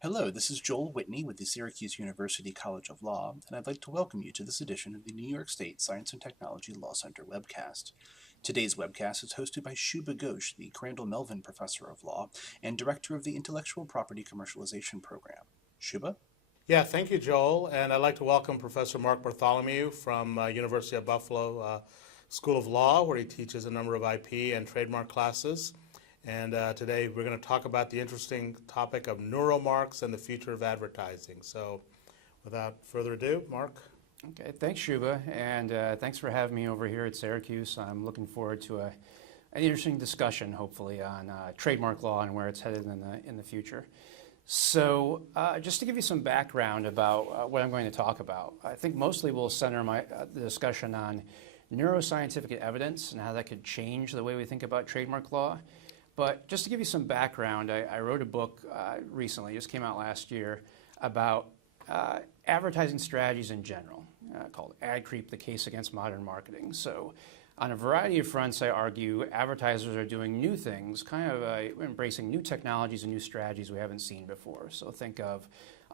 Hello, this is Joel Whitney with the Syracuse University College of Law, and I'd like to welcome you to this edition of the New York State Science and Technology Law Center webcast. Today's webcast is hosted by Shubha Ghosh, the Crandall Melvin Professor of Law and Director of the Intellectual Property Commercialization Program. Shubha? Yeah, thank you, Joel. And I'd like to welcome Professor Mark Bartholomew from University of Buffalo School of Law, where he teaches a number of IP and trademark classes. And today we're going to talk about the interesting topic of neuromarks and the future of advertising. So without further ado, Mark. Okay, thanks, Shubha, and thanks for having me over here at Syracuse. I'm looking forward to an interesting discussion, hopefully, on trademark law and where it's headed in the future. So just to give you some background about what I'm going to talk about, I think mostly we'll center the discussion on neuroscientific evidence and how that could change the way we think about trademark law. But just to give you some background, I wrote a book recently, just came out last year, about advertising strategies in general, called Adcreep, the Case Against Modern Marketing. So on a variety of fronts, I argue advertisers are doing new things, kind of embracing new technologies and new strategies we haven't seen before. So think of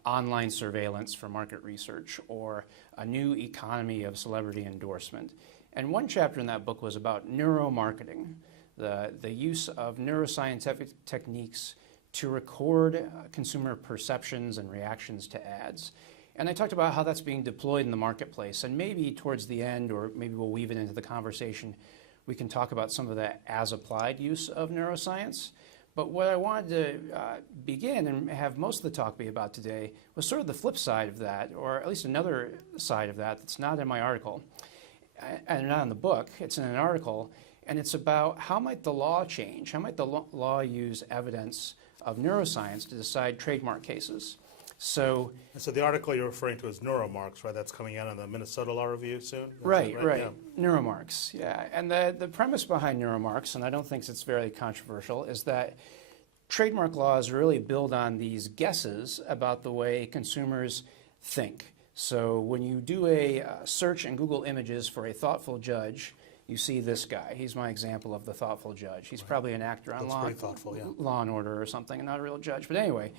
online surveillance for market research or a new economy of celebrity endorsement. And one chapter in that book was about neuromarketing, the use of neuroscientific techniques to record consumer perceptions and reactions to ads. And I talked about how that's being deployed in the marketplace. And maybe towards the end, or maybe we'll weave it into the conversation, we can talk about some of the as-applied use of neuroscience. But what I wanted to begin and have most of the talk be about today was sort of the flip side of that, or at least another side of that that's not in my article, and not in the book. It's in an article. And it's about how might the law change? How might the law use evidence of neuroscience to decide trademark cases? So the article you're referring to is Neuromarks, right? That's coming out in the Minnesota Law Review soon? Right. Yeah. Neuromarks, yeah. And the premise behind Neuromarks, and I don't think it's very controversial, is that trademark laws really build on these guesses about the way consumers think. So when you do a search in Google Images for a thoughtful judge, you see this guy. He's my example of the thoughtful judge. He's probably an actor on Law and Order or something, and not a real judge. But anyway,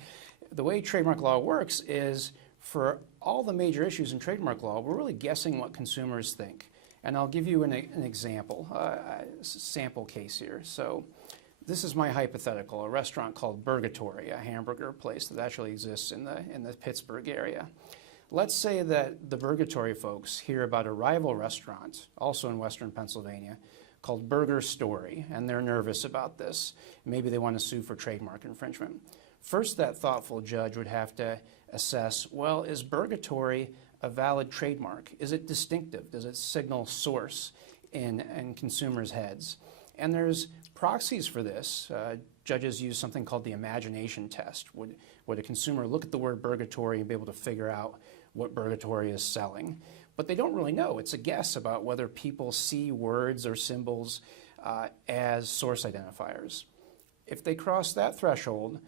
the way trademark law works is for all the major issues in trademark law, we're really guessing what consumers think. And I'll give you an example, a sample case here. So this is my hypothetical, a restaurant called Burgatory, a hamburger place that actually exists in the Pittsburgh area. Let's say that the Burgatory folks hear about a rival restaurant, also in western Pennsylvania, called Burger Story, and they're nervous about this. Maybe they want to sue for trademark infringement. First, that thoughtful judge would have to assess, well, is Burgatory a valid trademark? Is it distinctive? Does it signal source in consumers' heads? And there's proxies for this. Judges use something called the imagination test. Would a consumer look at the word Burgatory and be able to figure out what Burgatory is selling? But they don't really know. It's a guess about whether people see words or symbols as source identifiers. If they cross that threshold,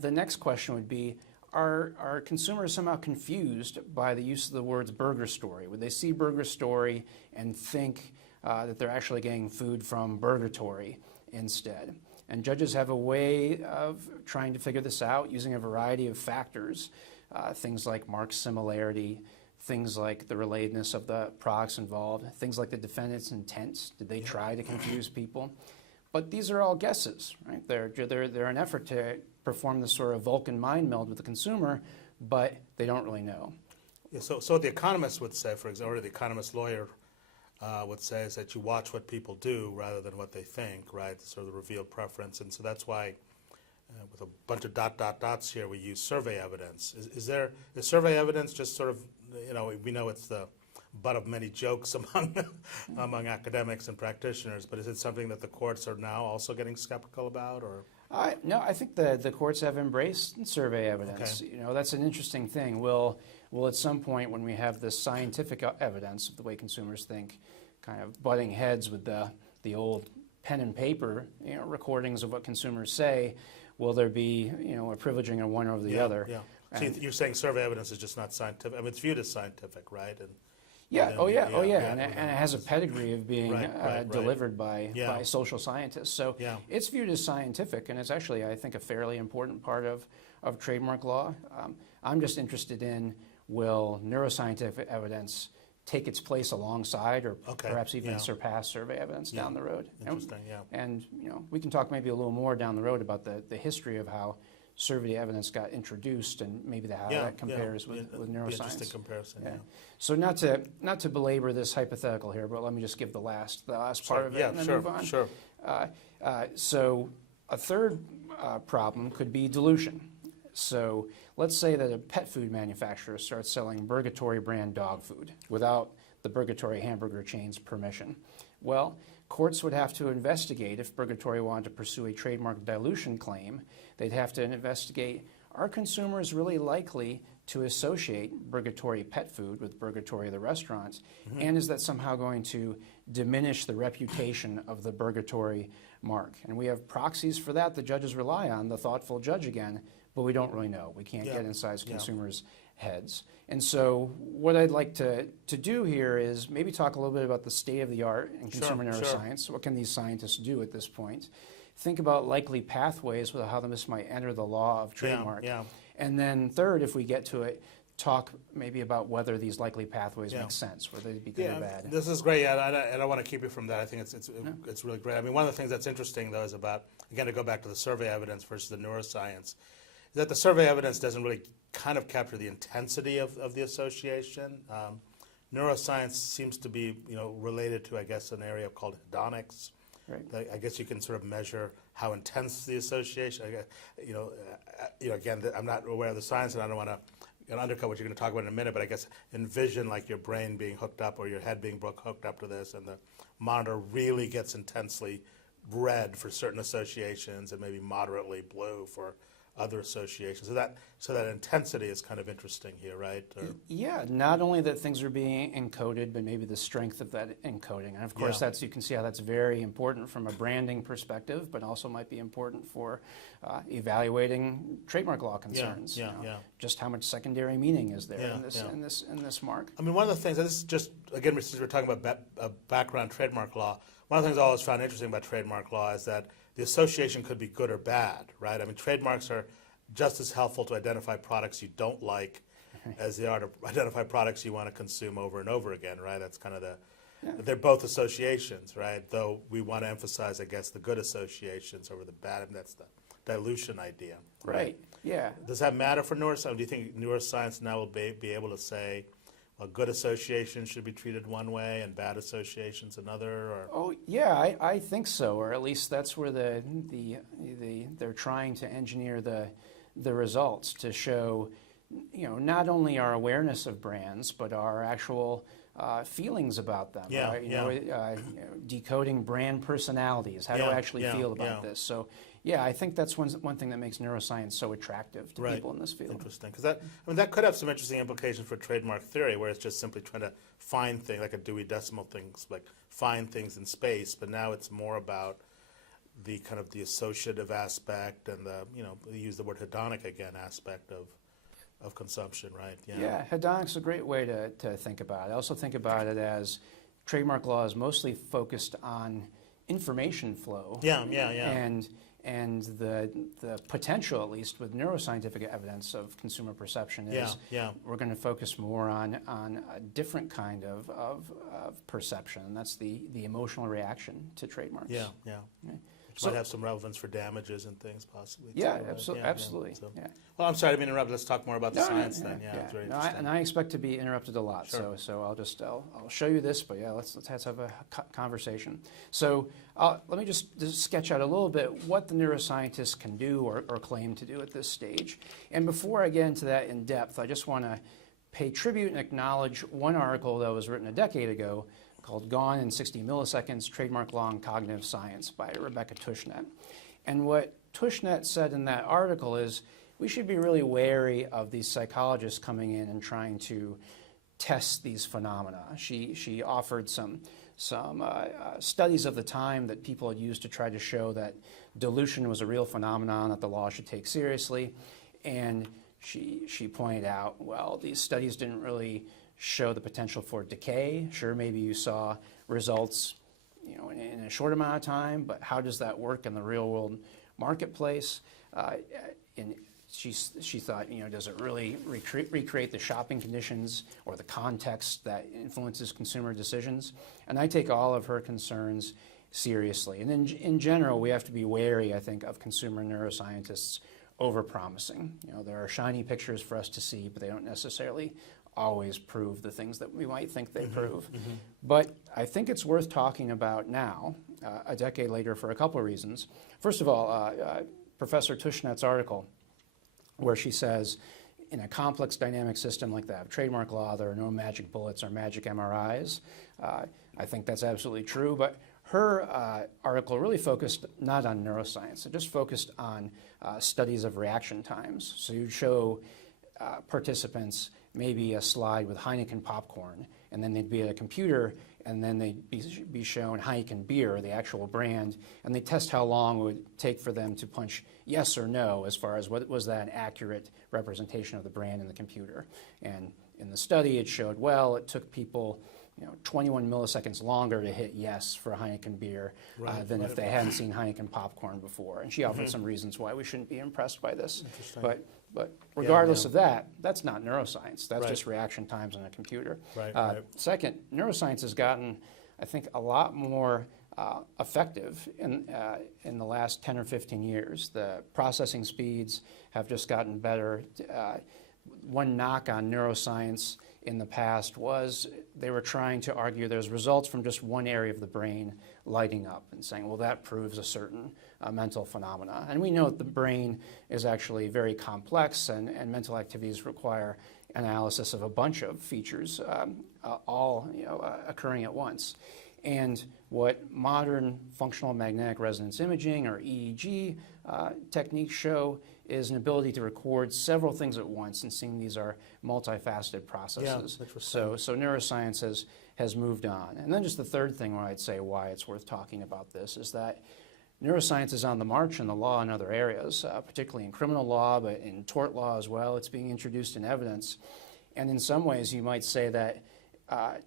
the next question would be, are consumers somehow confused by the use of the words Burger Story? Would they see Burger Story and think that they're actually getting food from Burgatory instead? And judges have a way of trying to figure this out using a variety of factors, things like mark similarity, things like the relatedness of the products involved, things like the defendant's intent. Did they try to confuse people? But these are all guesses, right? They're an effort to perform this sort of Vulcan mind meld with the consumer, but they don't really know. Yeah, so what the economist would say, for example, or the economist lawyer would say is that you watch what people do rather than what they think, right? Sort of the revealed preference. And so that's why with a bunch of dots here, we use survey evidence. Is survey evidence just sort of, we know it's the butt of many jokes among academics and practitioners, but is it something that the courts are now also getting skeptical about, or? No, I think the courts have embraced survey evidence. Okay. That's an interesting thing. Will at some point, when we have this scientific evidence of the way consumers think, kind of butting heads with the old pen and paper, recordings of what consumers say, will there be, a privileging of one over the other? Yeah. So you're saying survey evidence is just not scientific. I mean, it's viewed as scientific, right? And Yeah, within oh the- yeah, oh yeah, within and it has a pedigree of being Right. delivered by Yeah. social scientists. So Yeah. it's viewed as scientific, and it's actually, I think, a fairly important part of trademark law. I'm just interested in, will neuroscientific evidence take its place alongside or Okay, perhaps even yeah. surpass survey evidence Yeah. down the road? Interesting, yeah. And we can talk maybe a little more down the road about the history of how survey evidence got introduced and maybe how Yeah, that compares yeah. with Be neuroscience. interesting comparison, yeah. So not to belabor this hypothetical here, but let me just give the last part of it Yeah, and then sure, move on. sure. So a third problem could be dilution. So let's say that a pet food manufacturer starts selling Burgatory brand dog food without the Burgatory hamburger chain's permission. Well, courts would have to investigate if Burgatory wanted to pursue a trademark dilution claim. They'd have to investigate, are consumers really likely to associate Burgatory pet food with Burgatory the restaurant? And is that somehow going to diminish the reputation of the Burgatory mark? And we have proxies for that the judges rely on, the thoughtful judge again, but we don't really know. We can't get inside consumers' heads. And so what I'd like to do here is maybe talk a little bit about the state of the art in consumer neuroscience. What can these scientists do at this point? Think about likely pathways with how this might enter the law of trademark. And then third, if we get to it, talk maybe about whether these likely pathways make sense, whether they be good or bad. This is great. I don't want to keep you from that. I think it's really great. I mean, one of the things that's interesting, though, is about, again, to go back to the survey evidence versus the neuroscience, is that the survey evidence doesn't really kind of capture the intensity of the association. Neuroscience seems to be, related to, I guess, an area called hedonics. Right. I guess you can sort of measure how intense the association. Again, I'm not aware of the science, and I don't want to undercut what you're going to talk about in a minute. But I guess envision like your brain being hooked up or your head being hooked up to this, and the monitor really gets intensely red for certain associations, and maybe moderately blue for other associations. So that intensity is kind of interesting here, right? Yeah, not only that things are being encoded, but maybe the strength of that encoding. And of course, you can see how that's very important from a branding perspective, but also might be important for evaluating trademark law concerns. Just how much secondary meaning is there in this mark? I mean, one of the things, this is just, again, since we're talking about background trademark law, one of the things I always found interesting about trademark law is that the association could be good or bad, right? I mean, trademarks are just as helpful to identify products you don't like as they are to identify products you want to consume over and over again, right? That's kind of they're both associations, right? Though we want to emphasize, I guess, the good associations over the bad, and that's the dilution idea. Right, yeah. Does that matter for neuroscience? Do you think neuroscience now will be able to say, well, good associations should be treated one way and bad associations another? Or? Oh yeah, I think so, or at least that's where they're trying to engineer the results to show, not only our awareness of brands, but our actual feelings about them. Right? Decoding brand personalities. How do I actually feel about this? So. Yeah, I think that's one thing that makes neuroscience so attractive to people in this field. Interesting, because that could have some interesting implications for trademark theory, where it's just simply trying to find things, like a Dewey Decimal things, like find things in space. But now it's more about the kind of the associative aspect and they use the word hedonic again aspect of consumption, right? Yeah, hedonic's a great way to think about it. I also think about it as trademark law is mostly focused on information flow. And the potential, at least with neuroscientific evidence of consumer perception, is we're going to focus more on a different kind of perception, and that's the emotional reaction to trademarks. Which might have some relevance for damages and things, possibly. Absolutely. Well, I'm sorry, I didn't mean to interrupt. Let's talk more about the science then. It's very interesting. And I expect to be interrupted a lot, so I'll show you this, but let's have a conversation. So let me just sketch out a little bit what the neuroscientists can do or claim to do at this stage. And before I get into that in depth, I just want to pay tribute and acknowledge one article that was written a decade ago called Gone in 60 Milliseconds, Trademark Law and Cognitive Science by Rebecca Tushnet. And what Tushnet said in that article is we should be really wary of these psychologists coming in and trying to test these phenomena. She offered some studies of the time that people had used to try to show that dilution was a real phenomenon that the law should take seriously. And she pointed out, well, these studies didn't really show the potential for decay. Sure, maybe you saw results, in a short amount of time, but how does that work in the real world marketplace? And she thought, does it really recreate the shopping conditions or the context that influences consumer decisions? And I take all of her concerns seriously. And in general, we have to be wary, I think, of consumer neuroscientists overpromising. There are shiny pictures for us to see, but they don't necessarily always prove the things that we might think they prove. But I think it's worth talking about now, a decade later, for a couple of reasons. First of all, Professor Tushnet's article, where she says, in a complex dynamic system like that of trademark law, there are no magic bullets or magic MRIs. I think that's absolutely true, but her article really focused not on neuroscience. It just focused on studies of reaction times. So you'd show participants maybe a slide with Heineken popcorn, and then they'd be at a computer, and then they'd be shown Heineken beer, the actual brand, and they test how long it would take for them to punch yes or no as far as what was that an accurate representation of the brand in the computer. And in the study, it showed, well, it took people 21 milliseconds longer to hit yes for a Heineken beer than if they hadn't seen Heineken popcorn before. And she offered some reasons why we shouldn't be impressed by this. But regardless of that, that's not neuroscience. That's just reaction times on a computer. Second, neuroscience has gotten, I think, a lot more effective in the last 10 or 15 years. The processing speeds have just gotten better. One knock on neuroscience in the past was they were trying to argue there's results from just one area of the brain lighting up and saying, well, that proves a certain mental phenomena. And we know that the brain is actually very complex, and mental activities require analysis of a bunch of features, all occurring at once. And what modern functional magnetic resonance imaging, or EEG, techniques show is an ability to record several things at once, and seeing these are multifaceted processes. So neuroscience has moved on. And then just the third thing where I'd say why it's worth talking about this is that neuroscience is on the march in the law and other areas, particularly in criminal law, but in tort law as well. It's being introduced in evidence. And in some ways, you might say that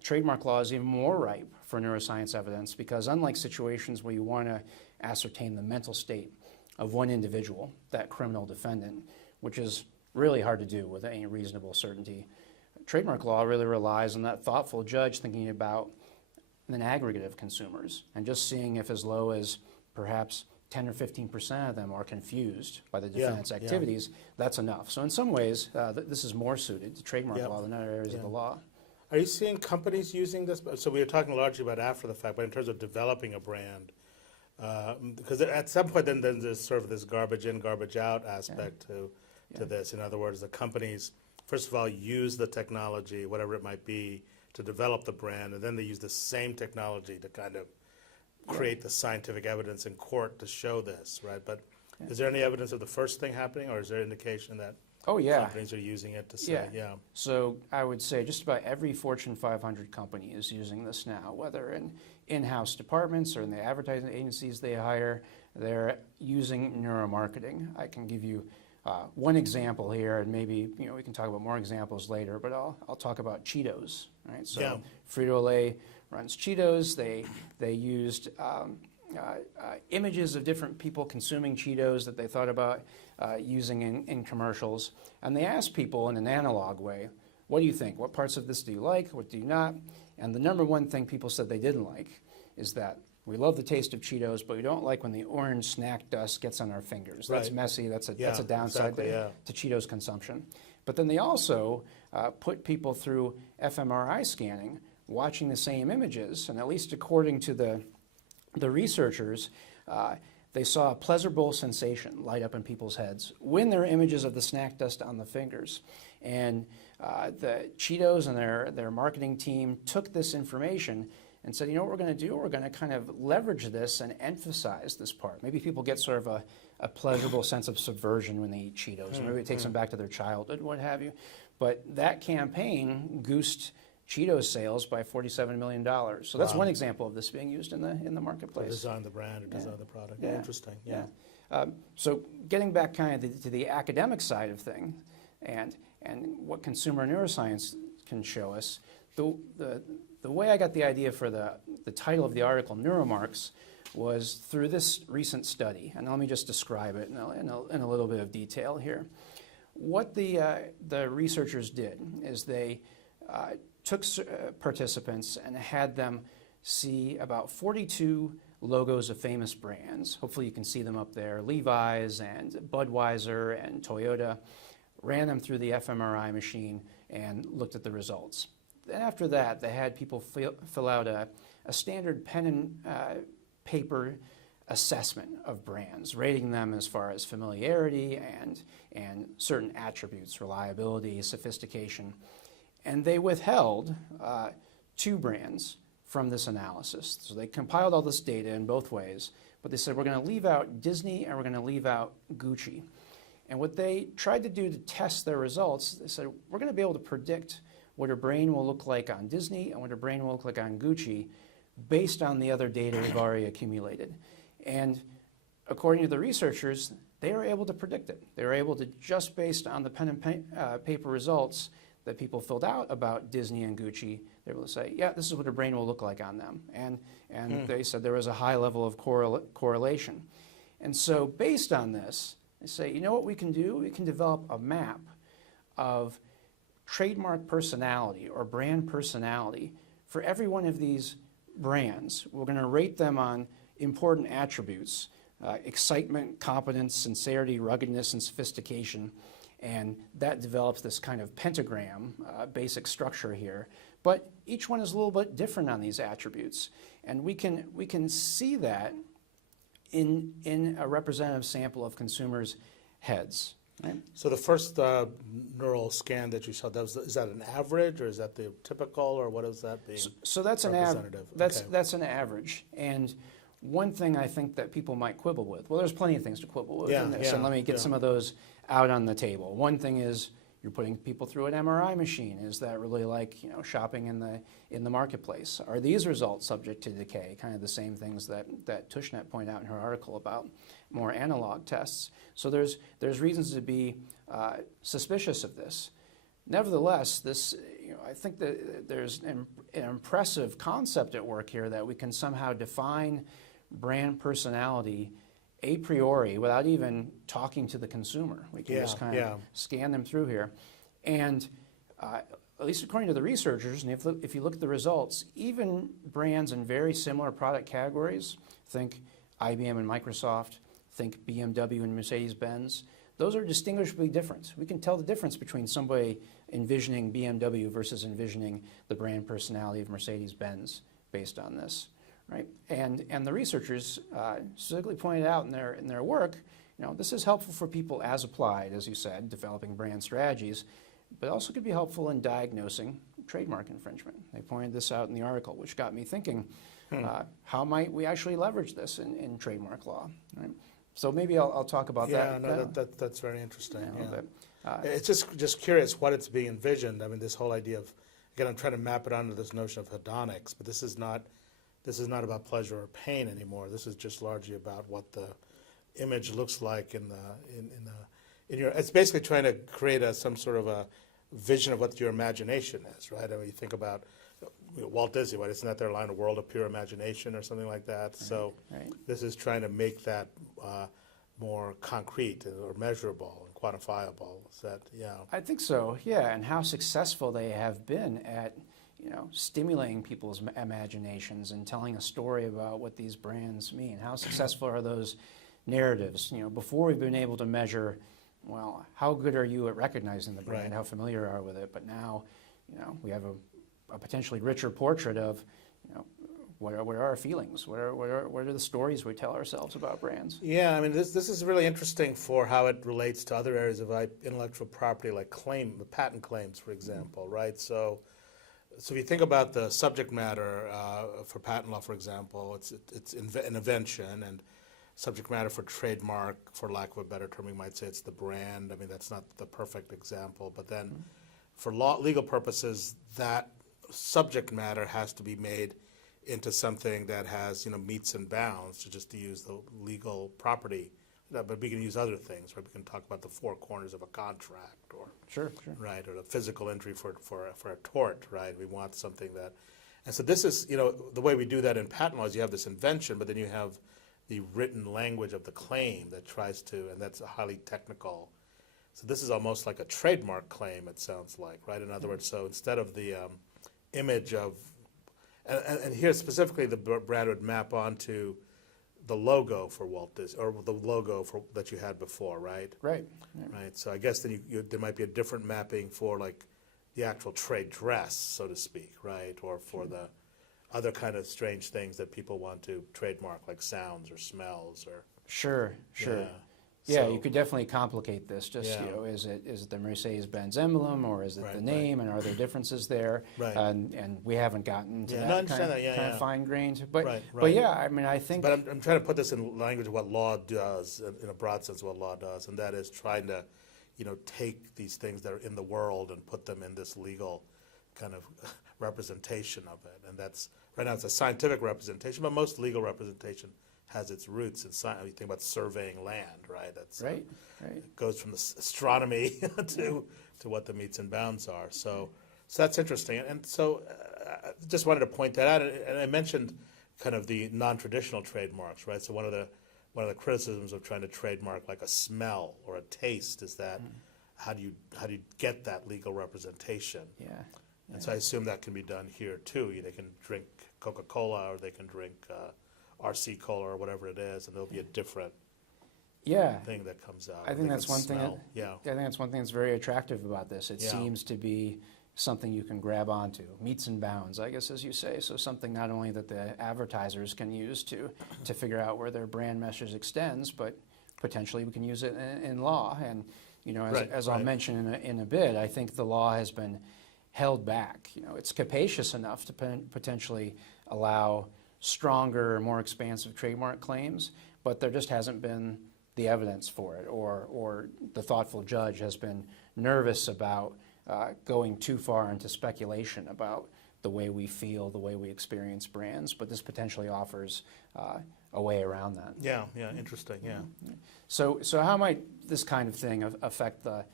trademark law is even more ripe for neuroscience evidence, because unlike situations where you want to ascertain the mental state of one individual, that criminal defendant, which is really hard to do with any reasonable certainty, trademark law really relies on that thoughtful judge thinking about an aggregate of consumers and just seeing if as low as perhaps 10 or 15% of them are confused by the defendant's activities, that's enough. So in some ways, this is more suited to trademark law than other areas of the law. Are you seeing companies using this? So we were talking largely about after the fact, but in terms of developing a brand, because at some point then there's sort of this garbage in, garbage out aspect to this. In other words, the companies, first of all, use the technology, whatever it might be, to develop the brand, and then they use the same technology to kind of create the scientific evidence in court to show this, right? But is there any evidence of the first thing happening, or is there indication that companies are using it to say, So I would say just about every Fortune 500 company is using this now, whether in in-house departments or in the advertising agencies they hire, they're using neuromarketing. I can give you one example here, and maybe we can talk about more examples later, but I'll talk about Cheetos, right? So Frito-Lay runs Cheetos. They used images of different people consuming Cheetos that they thought about using in commercials. And they asked people in an analog way, what do you think? What parts of this do you like? What do you not? And the number one thing people said they didn't like is that we love the taste of Cheetos, but we don't like when the orange snack dust gets on our fingers. That's messy. That's a downside to Cheetos consumption. But then they also put people through fMRI scanning, watching the same images, and at least according to the researchers, they saw a pleasurable sensation light up in people's heads when there were images of the snack dust on the fingers. And the Cheetos and their marketing team took this information and said, what we're going to do? We're going to kind of leverage this and emphasize this part. Maybe people get sort of a pleasurable sense of subversion when they eat Cheetos. Maybe it takes them back to their childhood, what have you. But that campaign goosed Cheetos sales by $47 million. So that's one example of this being used in the marketplace. To design the brand and design the product. Interesting. So getting back kind of to the academic side of thing, and what consumer neuroscience can show us. The way I got the idea for the title of the article, Neuromarks, was through this recent study. And let me just describe it in a little bit of detail here. What the researchers did is they took participants and had them see about 42 logos of famous brands. Hopefully you can see them up there. Levi's and Budweiser and Toyota. Ran them through the fMRI machine and looked at the results. Then after that, they had people fill out a standard pen and paper assessment of brands, rating them as far as familiarity and certain attributes, reliability, sophistication. And they withheld 2 brands from this analysis. So they compiled all this data in both ways, but they said we're going to leave out Disney and we're going to leave out Gucci. And what they tried to do to test their results, they said we're going to be able to predict what a brain will look like on Disney and what a brain will look like on Gucci based on the other data we've already accumulated. And according to the researchers, they were able to predict it. They were able to, just based on the pen and paper results that people filled out about Disney and Gucci, they were able to say, yeah, this is what a brain will look like on them. And they said there was a high level of correlation. And so based on this, they say, you know what we can do? We can develop a map of trademark personality or brand personality for every one of these brands. We're going to rate them on important attributes, excitement, competence, sincerity, ruggedness, and sophistication. And that develops this kind of pentagram basic structure here. But each one is a little bit different on these attributes. And we can see that in a representative sample of consumers' heads. Right? So the first neural scan that you showed, is that an average, or is that the typical, or what is that being? So that's an representative? That's an average. And one thing I think that people might quibble with, well, there's plenty of things to quibble with in this, and let me get some of those out on the table. One thing is you're putting people through an MRI machine. Is that really like shopping in the marketplace? Are these results subject to decay? Kind of the same things that Tushnet pointed out in her article about more analog tests. So there's reasons to be suspicious of this. Nevertheless, this I think that there's an impressive concept at work here that we can somehow define brand personality a priori without even talking to the consumer. We can just kind of scan them through here. And at least according to the researchers, and if you look at the results, even brands in very similar product categories, think IBM and Microsoft, think BMW and Mercedes-Benz, those are distinguishably different. We can tell the difference between somebody envisioning BMW versus envisioning the brand personality of Mercedes-Benz based on this. Right? And the researchers specifically pointed out in their work, this is helpful for people as applied, as you said, developing brand strategies, but also could be helpful in diagnosing trademark infringement. They pointed this out in the article, which got me thinking, how might we actually leverage this in trademark law? Right? So maybe I'll talk about that. Yeah, that's very interesting. It's just curious what it's being envisioned. I mean, this whole idea of, again, I'm trying to map it onto this notion of hedonics, but this is not about pleasure or pain anymore. This is just largely about what the image looks like in your. It's basically trying to create some sort of a vision of what your imagination is, right? I mean, you think about Walt Disney, right? Isn't that their line, "A world of pure imagination" or something like that? Right, so this is trying to make that more concrete or measurable and quantifiable. Is that I think so. Yeah, and how successful they have been at stimulating people's imaginations and telling a story about what these brands mean. How successful are those narratives? Before we've been able to measure, well, how good are you at recognizing the brand? Right. How familiar are you with it? But now, we have a potentially richer portrait of, what are our feelings? What are the stories we tell ourselves about brands? Yeah, I mean, this is really interesting for how it relates to other areas of intellectual property, like patent claims, for example, right? So if you think about the subject matter for patent law, for example, it's an invention, and subject matter for trademark, for lack of a better term, we might say it's the brand. I mean, that's not the perfect example, but then for legal purposes, that subject matter has to be made into something that has meets and bounds, to use the legal property but we can use other things, right? We can talk about the four corners of a contract, or Sure. right, or the physical entry for a tort, right? We want something that, and so this is, the way we do that in patent law is you have this invention, but then you have the written language of the claim that tries to, and that's a highly technical. So this is almost like a trademark claim, it sounds like, right? In other words, so instead of the image of, and here specifically the brand would map onto the logo for Walt Disney, or the logo that you had before, right? Right. Right. So I guess then there might be a different mapping for like the actual trade dress, so to speak, right? Or for the other kind of strange things that people want to trademark, like sounds or smells or. Sure. Yeah. Yeah, So- you could definitely complicate this. Just Yeah. is it the Mercedes-Benz emblem, or is it Right, the name, and are there differences there? Right. And we haven't gotten to Yeah, no, I that understand that. Yeah, kind yeah. of fine grained. But Right, but right. yeah, I mean, I think But I'm trying to put this in language of what law does, in a broad sense of what law does, and that is trying to, take these things that are in the world and put them in this legal kind of representation of it. And that's, right now it's a scientific representation, but most legal representation has its roots in science. You think about surveying land, right? That's right. It goes from the astronomy to what the metes and bounds are. So that's interesting. And so I just wanted to point that out. And I mentioned kind of the non-traditional trademarks, right? So one of the criticisms of trying to trademark like a smell or a taste is that how do you get that legal representation? Yeah. And so I assume that can be done here too. They can drink Coca-Cola, or they can drink RC Cola, or whatever it is, and there'll be a different Yeah. thing that comes out. I think They that's can one thing. smell. Yeah. I think that's one thing that's very attractive about this. It Yeah. seems to be something you can grab onto, meets and bounds, I guess, as you say. So something not only that the advertisers can use to figure out where their brand message extends, but potentially we can use it in law. And as I'll Right. mention in a bit, I think the law has been held back. It's capacious enough to potentially allow stronger, more expansive trademark claims, but there just hasn't been the evidence for it, or the thoughtful judge has been nervous about going too far into speculation about the way we feel, the way we experience brands. But this potentially offers a way around that. Yeah, interesting, yeah. So how might this kind of thing affect the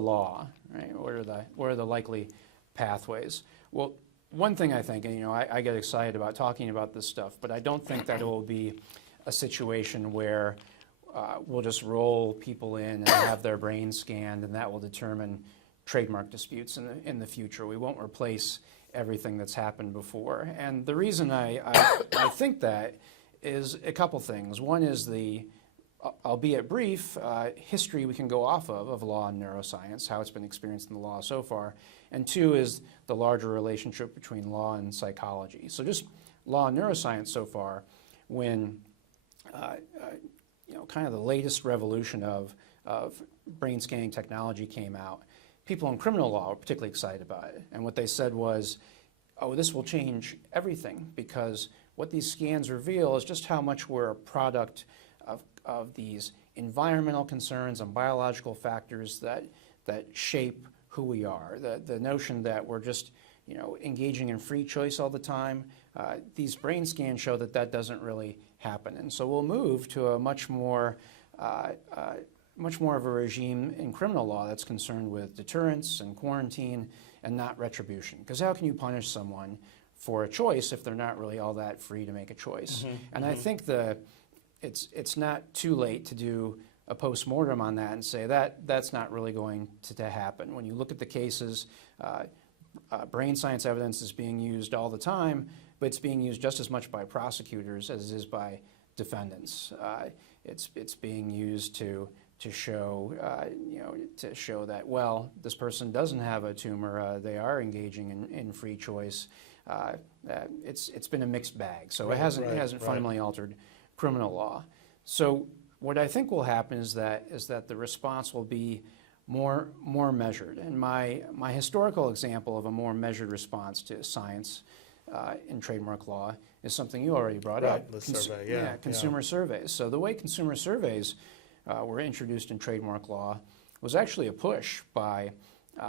law, right? What are the likely pathways? Well, one thing I think, and I get excited about talking about this stuff, but I don't think that it will be a situation where we'll just roll people in and have their brains scanned, and that will determine trademark disputes in the future. We won't replace everything that's happened before. And the reason I think that is a couple things. One is the, albeit brief, history we can go off of law and neuroscience, how it's been experienced in the law so far. And two is the larger relationship between law and psychology. So just law and neuroscience so far, when kind of the latest revolution of brain scanning technology came out, people in criminal law were particularly excited about it. And what they said was, oh, this will change everything, because what these scans reveal is just how much we're a product of these environmental concerns and biological factors that shape who we are. The notion that we're just engaging in free choice all the time, these brain scans show that doesn't really happen. And so we'll move to a much more of a regime in criminal law that's concerned with deterrence and quarantine and not retribution. Because how can you punish someone for a choice if they're not really all that free to make a choice? I think it's not too late to do a post-mortem on that and say that's not really going to happen. When you look at the cases, brain science evidence is being used all the time, but it's being used just as much by prosecutors as it is by defendants. It's being used to show that, well, this person doesn't have a tumor, they are engaging in free choice. It's been a mixed bag, so it hasn't fundamentally altered criminal law. So what I think will happen is that the response will be more measured. And my historical example of a more measured response to science in trademark law is something you already brought up. The survey, consumer surveys. So the way consumer surveys were introduced in trademark law was actually a push by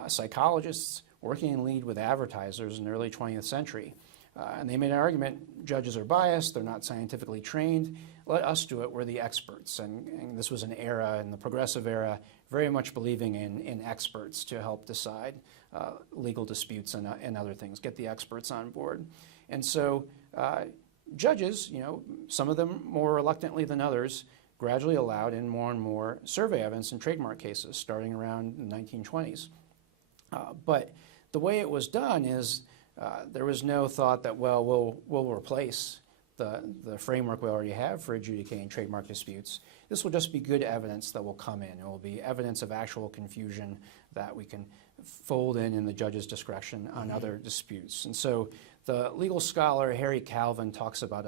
psychologists working in lead with advertisers in the early 20th century. And they made an argument, judges are biased, they're not scientifically trained, let us do it, we're the experts. And this was an era, in the progressive era, very much believing in experts to help decide legal disputes and other things, get the experts on board. And so judges, some of them more reluctantly than others, gradually allowed in more and more survey evidence in trademark cases starting around the 1920s. But the way it was done is there was no thought that, well, we'll replace the framework we already have for adjudicating trademark disputes. This will just be good evidence that will come in. It will be evidence of actual confusion that we can fold in the judge's discretion on other disputes. And so the legal scholar Harry Calvin talks about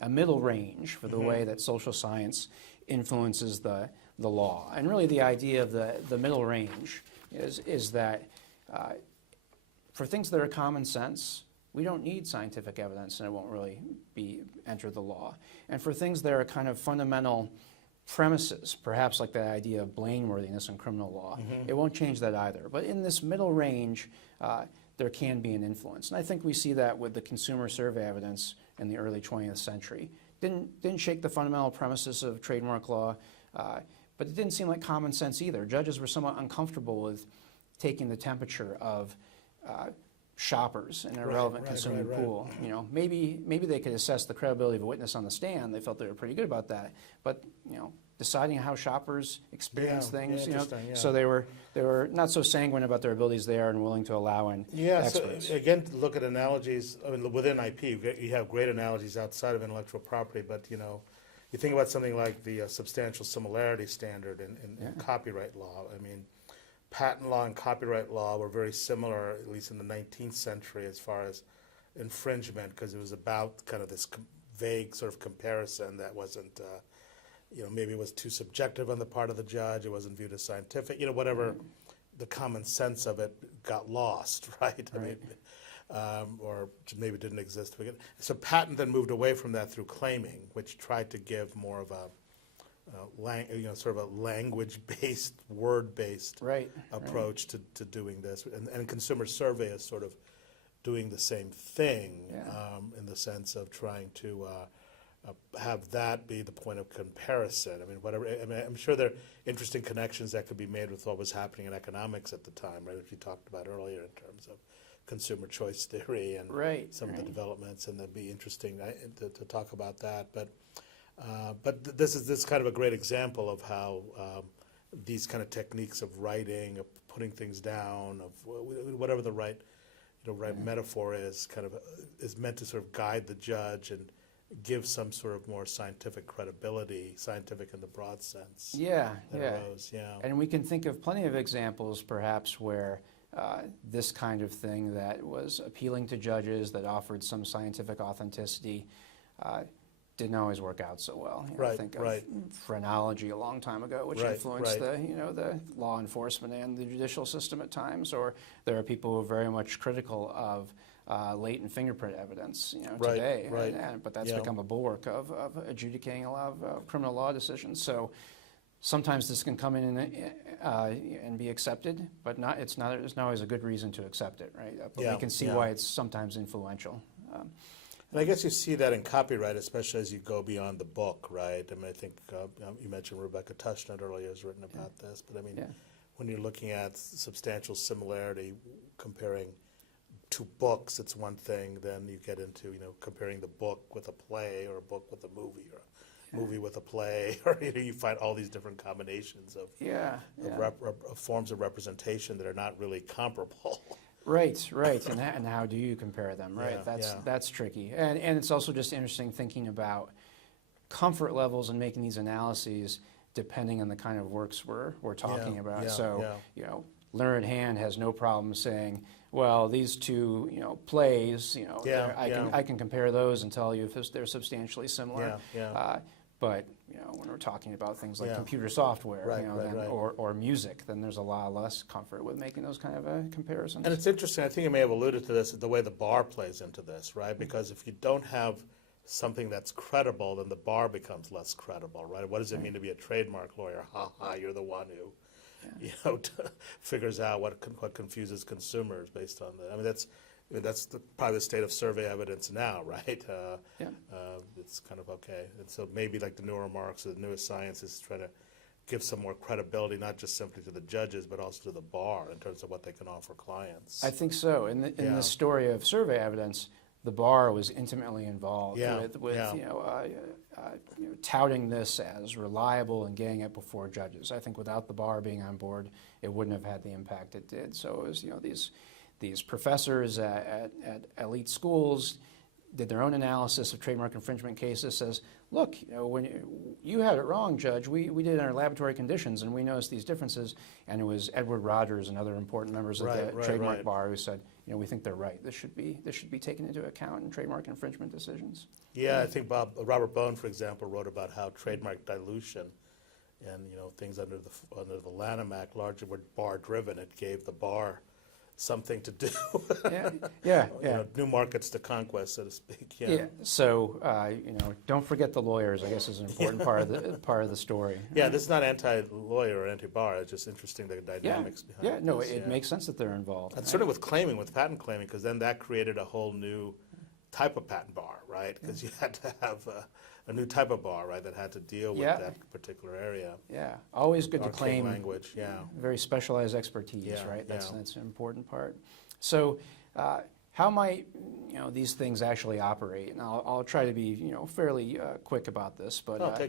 a middle range for the way that social science influences the law. And really the idea of the middle range is that for things that are common sense, we don't need scientific evidence and it won't really enter the law. And for things that are kind of fundamental premises, perhaps like the idea of blameworthiness in criminal law, it won't change that either. But in this middle range, there can be an influence. And I think we see that with the consumer survey evidence in the early 20th century. Didn't shake the fundamental premises of trademark law, but it didn't seem like common sense either. Judges were somewhat uncomfortable with taking the temperature of shoppers in a relevant consumer pool. Maybe they could assess the credibility of a witness on the stand. They felt they were pretty good about that. But deciding how shoppers experience things, so they were not so sanguine about their abilities there and willing to allow in experts. So again, to look at analogies. I mean, within IP, you have great analogies outside of intellectual property. But you think about something like the substantial similarity standard in copyright law. I mean, patent law and copyright law were very similar, at least in the 19th century, as far as infringement, because it was about kind of this vague sort of comparison that wasn't, maybe it was too subjective on the part of the judge, it wasn't viewed as scientific, whatever the common sense of it got lost, right? I mean, or maybe didn't exist. So patent then moved away from that through claiming, which tried to give more of a sort of a language-based, word-based approach to doing this, and consumer survey is sort of doing the same thing in the sense of trying to have that be the point of comparison. I mean, whatever. I mean, I'm sure there are interesting connections that could be made with what was happening in economics at the time, right? As you talked about earlier in terms of consumer choice theory and some of the developments, and that'd be interesting to talk about that, But this is kind of a great example of how these kind of techniques of writing, of putting things down, of whatever the right metaphor is, kind of is meant to sort of guide the judge and give some sort of more scientific credibility, scientific in the broad sense. Arose. And we can think of plenty of examples, perhaps, where this kind of thing that was appealing to judges, that offered some scientific authenticity, didn't always work out so well. I think of phrenology a long time ago, which influenced the law enforcement and the judicial system at times. Or there are people who are very much critical of latent fingerprint evidence, today. But that's become a bulwark of adjudicating a lot of criminal law decisions. So sometimes this can come in and be accepted, but there's not always a good reason to accept it, right? But we can see why it's sometimes influential. And I guess you see that in copyright, especially as you go beyond the book, right? I mean, I think you mentioned Rebecca Tushnet earlier has written about this, but I mean, when you're looking at substantial similarity, comparing two books, it's one thing. Then you get into comparing the book with a play, or a book with a movie, or a movie with a play, or you find all these different combinations of forms of representation that are not really comparable. Right, and how do you compare them, right? That's tricky. And it's also just interesting thinking about comfort levels in making these analyses depending on the kind of works we're talking about. Learned Hand has no problem saying, well, these two, plays, I can compare those and tell you if they're substantially similar. But when we're talking about things like computer software, or music, then there's a lot less comfort with making those kind of comparisons. And it's interesting. I think you may have alluded to this, the way the bar plays into this, right? Because if you don't have something that's credible, then the bar becomes less credible, right? What does it mean to be a trademark lawyer? You're the one who, figures out what confuses consumers based on that. I mean, I mean, that's probably the state of survey evidence now, right? Yeah. It's kind of okay. And so maybe like the Neuromarks or the Neuroscience is trying to give some more credibility, not just simply to the judges, but also to the bar in terms of what they can offer clients. I think so. In the story of survey evidence, the bar was intimately involved with touting this as reliable and getting it before judges. I think without the bar being on board, it wouldn't have had the impact it did. So it was these professors at elite schools did their own analysis of trademark infringement cases, says, look, when you had it wrong, Judge, we did it in our laboratory conditions and we noticed these differences, and it was Edward Rogers and other important members of the trademark bar who said, we think they're right. This should be taken into account in trademark infringement decisions. Yeah, I think Robert Bone, for example, wrote about how trademark dilution and things under the Lanham Act largely were bar driven. It gave the bar something to do. Yeah. New markets to conquest, so to speak. Yeah. So don't forget the lawyers, I guess, is an important part of the story. Yeah, this is not anti-lawyer or anti-bar. It's just interesting the dynamics behind it. Yeah, no, it makes sense that they're involved. And certainly with patent claiming, because then that created a whole new type of patent bar, right? Because you had to have a new type of bar, right, that had to deal with that particular area. Yeah, always good to Arcane claim language, very specialized expertise, Yeah, right? That's yeah. an important part. So how might these things actually operate? And I'll try to be fairly quick about this, but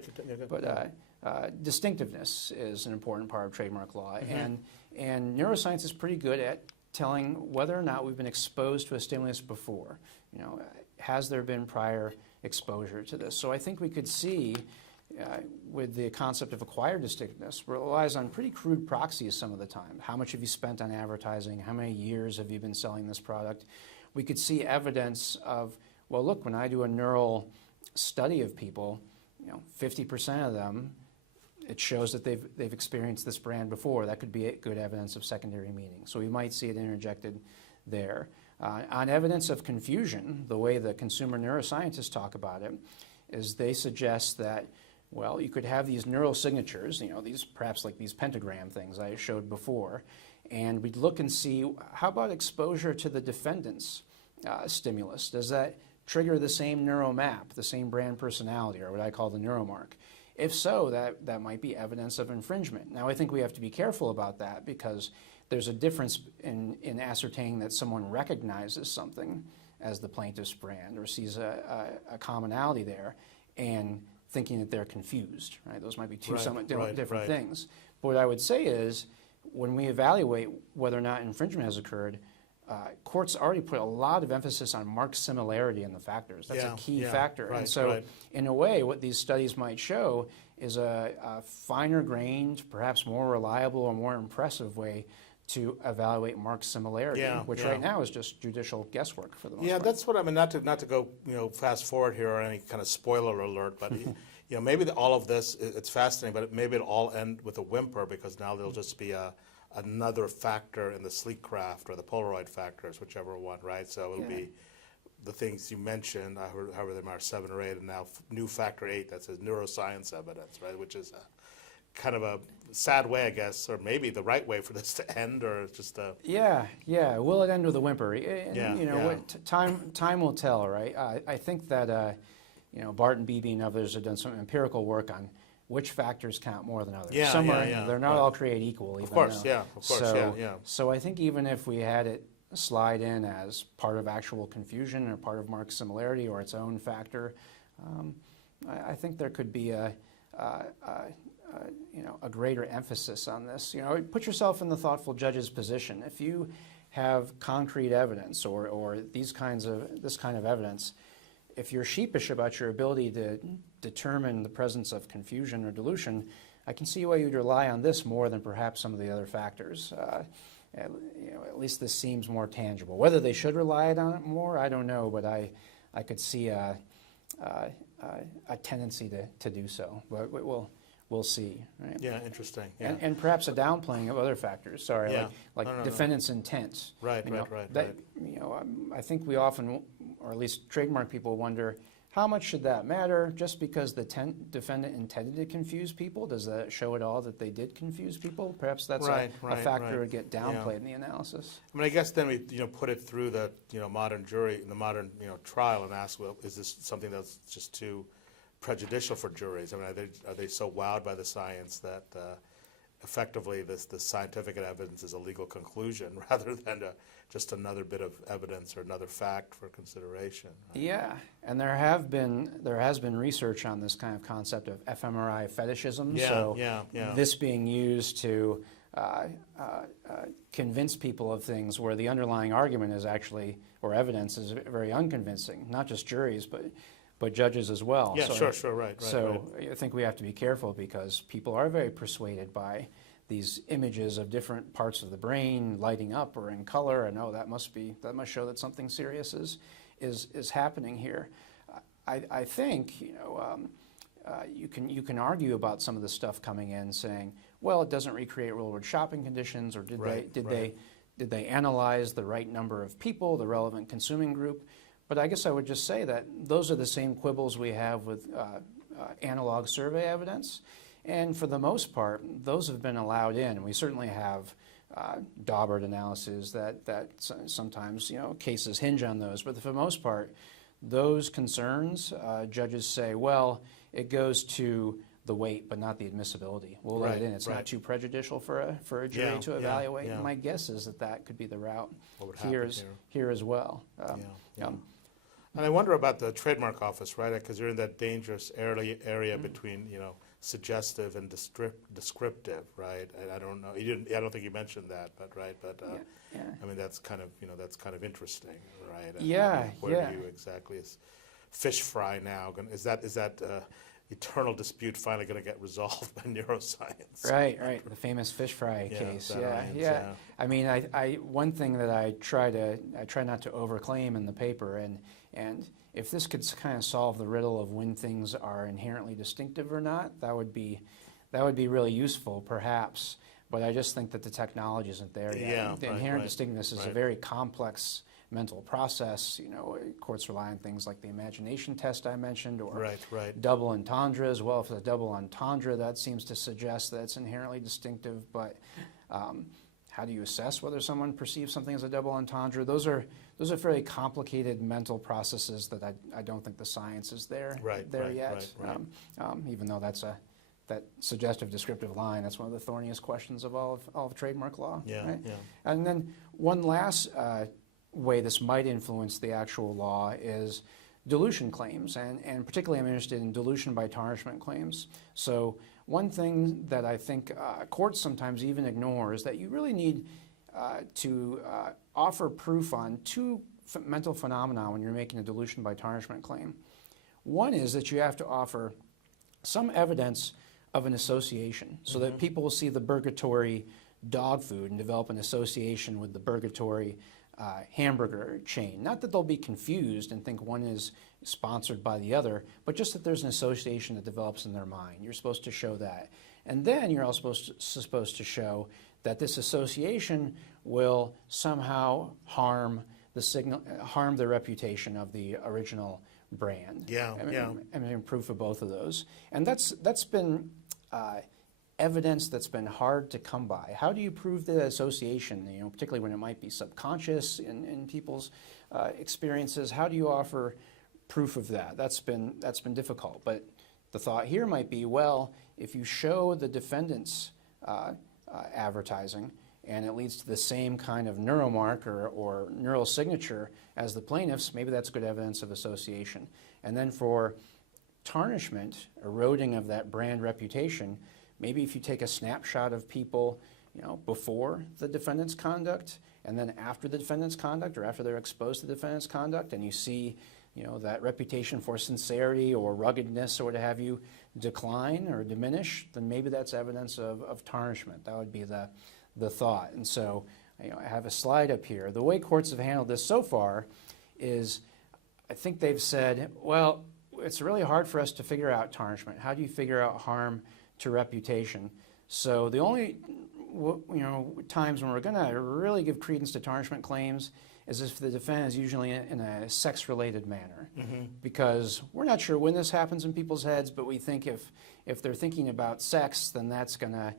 distinctiveness is an important part of trademark law, and neuroscience is pretty good at telling whether or not we've been exposed to a stimulus before. Has there been prior exposure to this? So I think we could see with the concept of acquired distinctiveness relies on pretty crude proxies some of the time. How much have you spent on advertising? How many years have you been selling this product? We could see evidence of, well, look, when I do a neural study of people, 50% of them, it shows that they've experienced this brand before. That could be good evidence of secondary meaning. So we might see it interjected there. On evidence of confusion, the way the consumer neuroscientists talk about it is they suggest that, well, you could have these neural signatures, these perhaps like these pentagram things I showed before, and we'd look and see, how about exposure to the defendant's stimulus? Does that trigger the same neural map, the same brand personality, or what I call the neuromark? If so, that might be evidence of infringement. Now, I think we have to be careful about that because there's a difference in ascertaining that someone recognizes something as the plaintiff's brand or sees a commonality there and thinking that they're confused, right? Those might be two somewhat different things. But what I would say is when we evaluate whether or not infringement has occurred, courts already put a lot of emphasis on marked similarity in the factors. That's a key factor. And so in a way, what these studies might show is a finer-grained, perhaps more reliable or more impressive way to evaluate marked similarity, which right now is just judicial guesswork for the most part. That's what I mean. Not to go fast forward here or any kind of spoiler alert, but maybe all of this it's fascinating, but maybe it'll all end with a whimper because now there'll just be another factor in the sleek craft or the Polaroid factors, whichever one, right? So it'll be the things you mentioned, however they are, 7 or 8, and now new factor 8 that says neuroscience evidence, right? Which is kind of a sad way, I guess, or maybe the right way for this to end, or just a... Yeah. Will it end with a whimper? Time will tell, right? I think that, Bart and Beebe and others have done some empirical work on which factors count more than others. They're not all created equal. Of course. So I think even if we had it slide in as part of actual confusion or part of marked similarity or its own factor, I think there could be a greater emphasis on this. Put yourself in the thoughtful judge's position. If you have concrete evidence or this kind of evidence, if you're sheepish about your ability to determine the presence of confusion or dilution, I can see why you'd rely on this more than perhaps some of the other factors. At least this seems more tangible. Whether they should rely on it more, I don't know, but I could see a tendency to do so. But we'll see. Right? Yeah, interesting. Yeah. And perhaps a downplaying of other factors. Like defendant's intent. Right. I think we often, or at least trademark people, wonder How much should that matter? Just because the defendant intended to confuse people, does that show at all that they did confuse people? Perhaps that's a factor to get downplayed in the analysis. I mean, I guess then we put it through the modern jury, in the modern trial, and ask, well, is this something that's just too prejudicial for juries? I mean, are they so wowed by the science that effectively the scientific evidence is a legal conclusion rather than just another bit of evidence or another fact for consideration? Right? Yeah, and there has been research on this kind of concept of fMRI fetishism. This being used to convince people of things where the underlying argument is actually, or evidence is very unconvincing, not just juries, but judges as well. Yeah, sure, right. I think we have to be careful because people are very persuaded by these images of different parts of the brain lighting up or in color, and that must show that something serious is happening here. I think you can argue about some of the stuff coming in saying, well, it doesn't recreate real-world shopping conditions, or did they analyze the right number of people, the relevant consuming group? But I guess I would just say that those are the same quibbles we have with analog survey evidence. And for the most part, those have been allowed in. We certainly have Daubert analyses that sometimes cases hinge on those. But for the most part, those concerns, judges say, well, it goes to the weight, but not the admissibility. We'll let it in. It's not too prejudicial for a jury to evaluate. And my guess is that could be the route here as well. And I wonder about the trademark office, right? Because you're in that dangerous area between, suggestive and descriptive, right? And I don't know. I don't think you mentioned that, but right. But I mean, that's kind of interesting, right? And where do you exactly is fish fry now? Is that eternal dispute finally going to get resolved by neuroscience? Right. The famous fish fry case. Yeah. I mean, one thing that I try not to overclaim in the paper, and if this could kind of solve the riddle of when things are inherently distinctive or not, that would be really useful, perhaps. But I just think that the technology isn't there yet. The inherent distinctiveness is a very complex mental process. Courts rely on things like the imagination test I mentioned, or double entendres. Well, if it's a double entendre, that seems to suggest that it's inherently distinctive. But how do you assess whether someone perceives something as a double entendre? Those are fairly complicated mental processes that I don't think the science is there yet. Even though that suggestive descriptive line, that's one of the thorniest questions of all of trademark law. And then one last way this might influence the actual law is dilution claims, and particularly I'm interested in dilution by tarnishment claims. So one thing that I think courts sometimes even ignore is that you really need to offer proof on two mental phenomena when you're making a dilution by tarnishment claim. One is that you have to offer some evidence of an association, so that people will see the Burgatory dog food and develop an association with the Burgatory hamburger chain. Not that they'll be confused and think one is sponsored by the other, but just that there's an association that develops in their mind. You're supposed to show that. And then you're also supposed to show that this association will somehow harm the reputation of the original brand. I mean, proof of both of those. And that's been evidence that's been hard to come by. How do you prove the association, particularly when it might be subconscious in people's experiences? How do you offer proof of that? That's been difficult. But the thought here might be, well, if you show the defendant's advertising and it leads to the same kind of neuromark or neural signature as the plaintiff's, maybe that's good evidence of association. And then for tarnishment, eroding of that brand reputation, maybe if you take a snapshot of people, before the defendant's conduct and then after the defendant's conduct, or after they're exposed to the defendant's conduct, and you see, that reputation for sincerity or ruggedness or what have you decline or diminish, then maybe that's evidence of tarnishment. That would be the thought. And so, I have a slide up here. The way courts have handled this so far is, I think they've said, well, it's really hard for us to figure out tarnishment. How do you figure out harm to reputation? So the only times when we're going to really give credence to tarnishment claims is if the defendant is usually in a sex-related manner, because we're not sure when this happens in people's heads, but we think if they're thinking about sex, then that's going to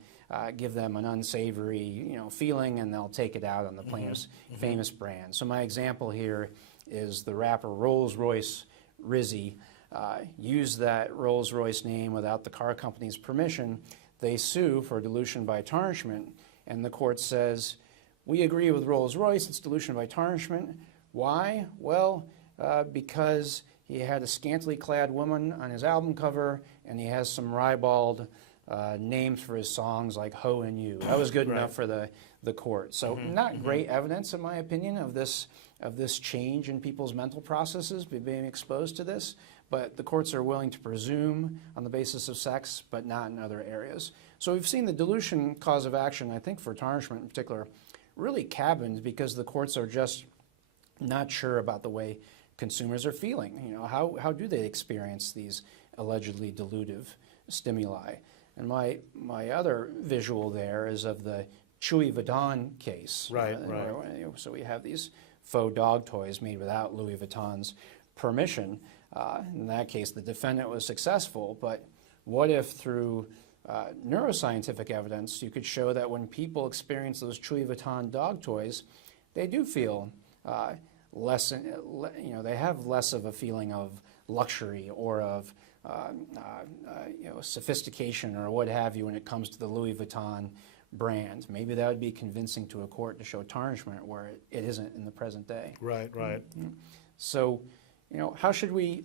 give them an unsavory feeling, and they'll take it out on the plaintiff's famous brand. So my example here is the rapper Rolls-Royce Rizzy used that Rolls-Royce name without the car company's permission. They sue for dilution by tarnishment, and the court says, we agree with Rolls-Royce, it's dilution by tarnishment. Why? Well, because he had a scantily clad woman on his album cover, and he has some ribald names for his songs like Ho and You. That was good enough for the court. So not great evidence, in my opinion, of this change in people's mental processes being exposed to this, but the courts are willing to presume on the basis of sex, but not in other areas. So we've seen the dilution cause of action, I think for tarnishment in particular, really cabined because the courts are just not sure about the way consumers are feeling. How do they experience these allegedly dilutive stimuli? And my other visual there is of the Louis Vuitton case. Right. So we have these faux dog toys made without Louis Vuitton's permission. In that case, the defendant was successful, but what if through neuroscientific evidence you could show that when people experience those Louis Vuitton dog toys, they do feel less, they have less of a feeling of luxury or of sophistication or what have you when it comes to the Louis Vuitton brand. Maybe that would be convincing to a court to show tarnishment where it isn't in the present day. Right. So, how should we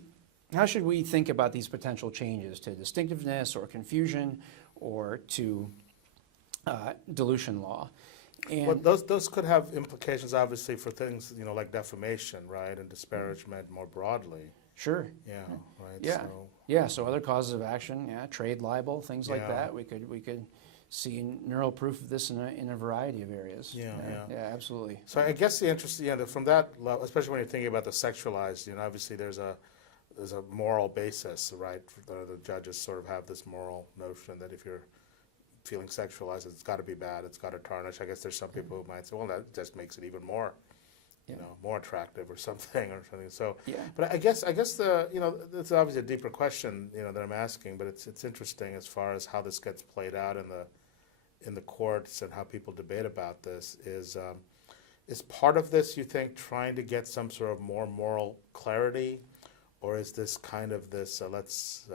think about these potential changes to distinctiveness or confusion or to dilution law? And Well, those could have implications, obviously, for things like defamation, right, and disparagement more broadly. sure. Yeah. Right. Yeah. So, Yeah. So other causes of action, trade libel, things like Yeah. that. We could see neural proof of this in a variety of areas. Yeah. Absolutely. So I guess the interest, from that level, especially when you're thinking about the sexualized, obviously there's a moral basis, right? The judges sort of have this moral notion that if you're feeling sexualized, it's got to be bad, it's got to tarnish. I guess there's some people who might say, well, that just makes it even more, more attractive or something. So, but I guess the, it's obviously a deeper question, that I'm asking, but it's interesting as far as how this gets played out in the courts and how people debate about this. Is part of this, you think, trying to get some sort of more moral clarity, or is this kind of this let's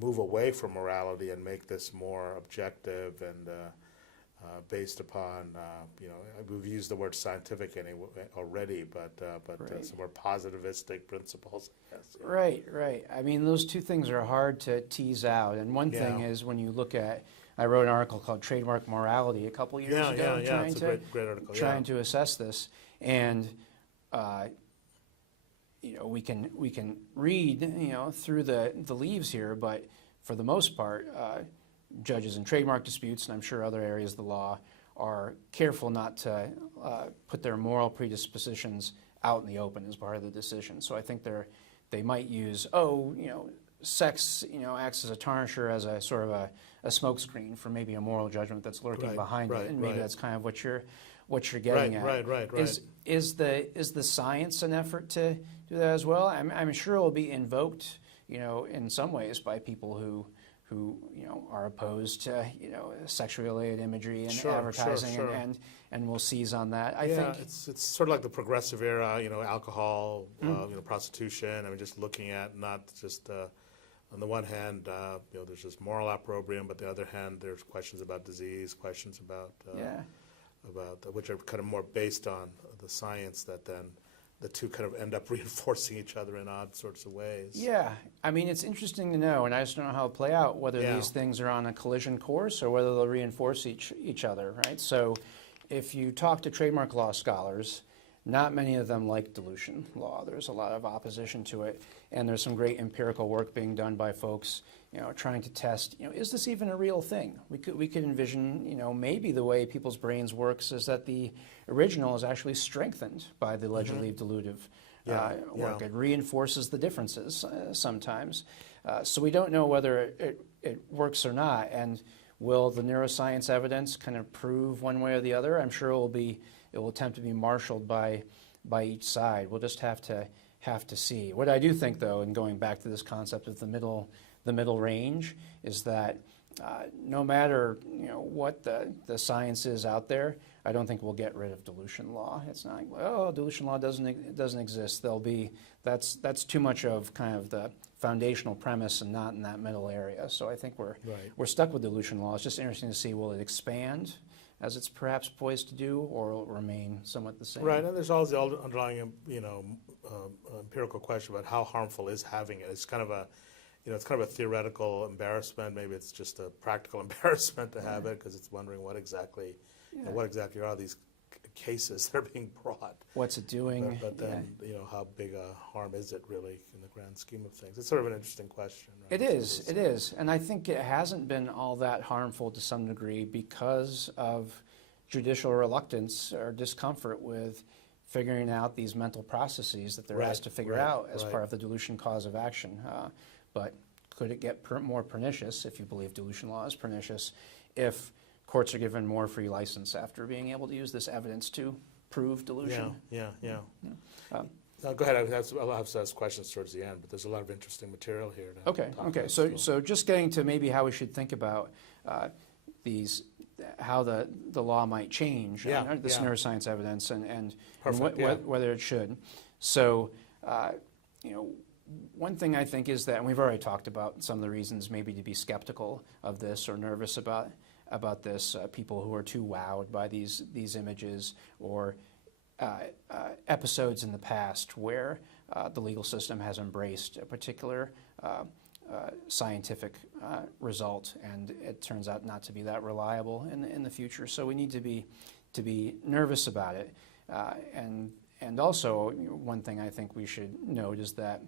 move away from morality and make this more objective and based upon we've used the word scientific already, but Right. some more positivistic principles. Yes. Right. I mean, those two things are hard to tease out. And one thing is when you look at, I wrote an article called Trademark Morality a couple years ago, It's a great article. trying to assess this. And we can read through the leaves here, but for the most part, judges in trademark disputes, and I'm sure other areas of the law, are careful not to put their moral predispositions out in the open as part of the decision. So I think they might use, sex, acts as a tarnisher, as a sort of a smokescreen for maybe a moral judgment that's lurking behind it, and maybe that's kind of what you're getting at. Right. Is the science an effort to do that as well? I'm sure it will be invoked, in some ways by people who are opposed to sexually related imagery and advertising, and will seize on that. I think it's sort of like the progressive era, alcohol, prostitution. I mean, just looking at not just on the one hand, there's this moral opprobrium, but the other hand, there's questions about disease, questions about which are kind of more based on the science that then the two kind of end up reinforcing each other in odd sorts of ways. Yeah, I mean, it's interesting to know, and I just don't know how it'll play out, whether these things are on a collision course or whether they'll reinforce each other, right? So if you talk to trademark law scholars, not many of them like dilution law. There's a lot of opposition to it, and there's some great empirical work being done by folks, trying to test, is this even a real thing? We could envision, maybe the way people's brains works is that the original is actually strengthened by the allegedly dilutive work. It reinforces the differences sometimes. So we don't know whether it works or not, and Will the neuroscience evidence kind of prove one way or the other? I'm sure it will attempt to be marshaled by each side. We'll just have to see. What I do think, though, and going back to this concept of the middle range, is that no matter what the science is out there, I don't think we'll get rid of dilution law. It's not like, well, dilution law doesn't exist. That's too much of kind of the foundational premise and not in that middle area. So I think we're stuck with dilution law. It's just interesting to see, will it expand as it's perhaps poised to do, or will it remain somewhat the same? Right, and there's always the underlying empirical question about how harmful is having it. It's kind of a it's kind of a theoretical embarrassment. Maybe it's just a practical embarrassment to have it, because it's wondering what exactly are these cases that are being brought. What's it doing? But then, how big a harm is it really in the grand scheme of things? It's sort of an interesting question. Right? It is. And I think it hasn't been all that harmful to some degree because of judicial reluctance or discomfort with figuring out these mental processes that they're asked to figure out as part of the dilution cause of action. But could it get more pernicious, if you believe dilution law is pernicious, if courts are given more free license after being able to use this evidence to prove dilution? Yeah. Go ahead. I'll have to ask questions towards the end, but there's a lot of interesting material here. Okay. So just getting to maybe how we should think about how the law might change this neuroscience evidence and whether it should. So, one thing I think is that, and we've already talked about some of the reasons maybe to be skeptical of this or nervous about this, people who are too wowed by these images, or episodes in the past where the legal system has embraced a particular scientific result, and it turns out not to be that reliable in the future. So we need to be nervous about it. And also, one thing I think we should note is that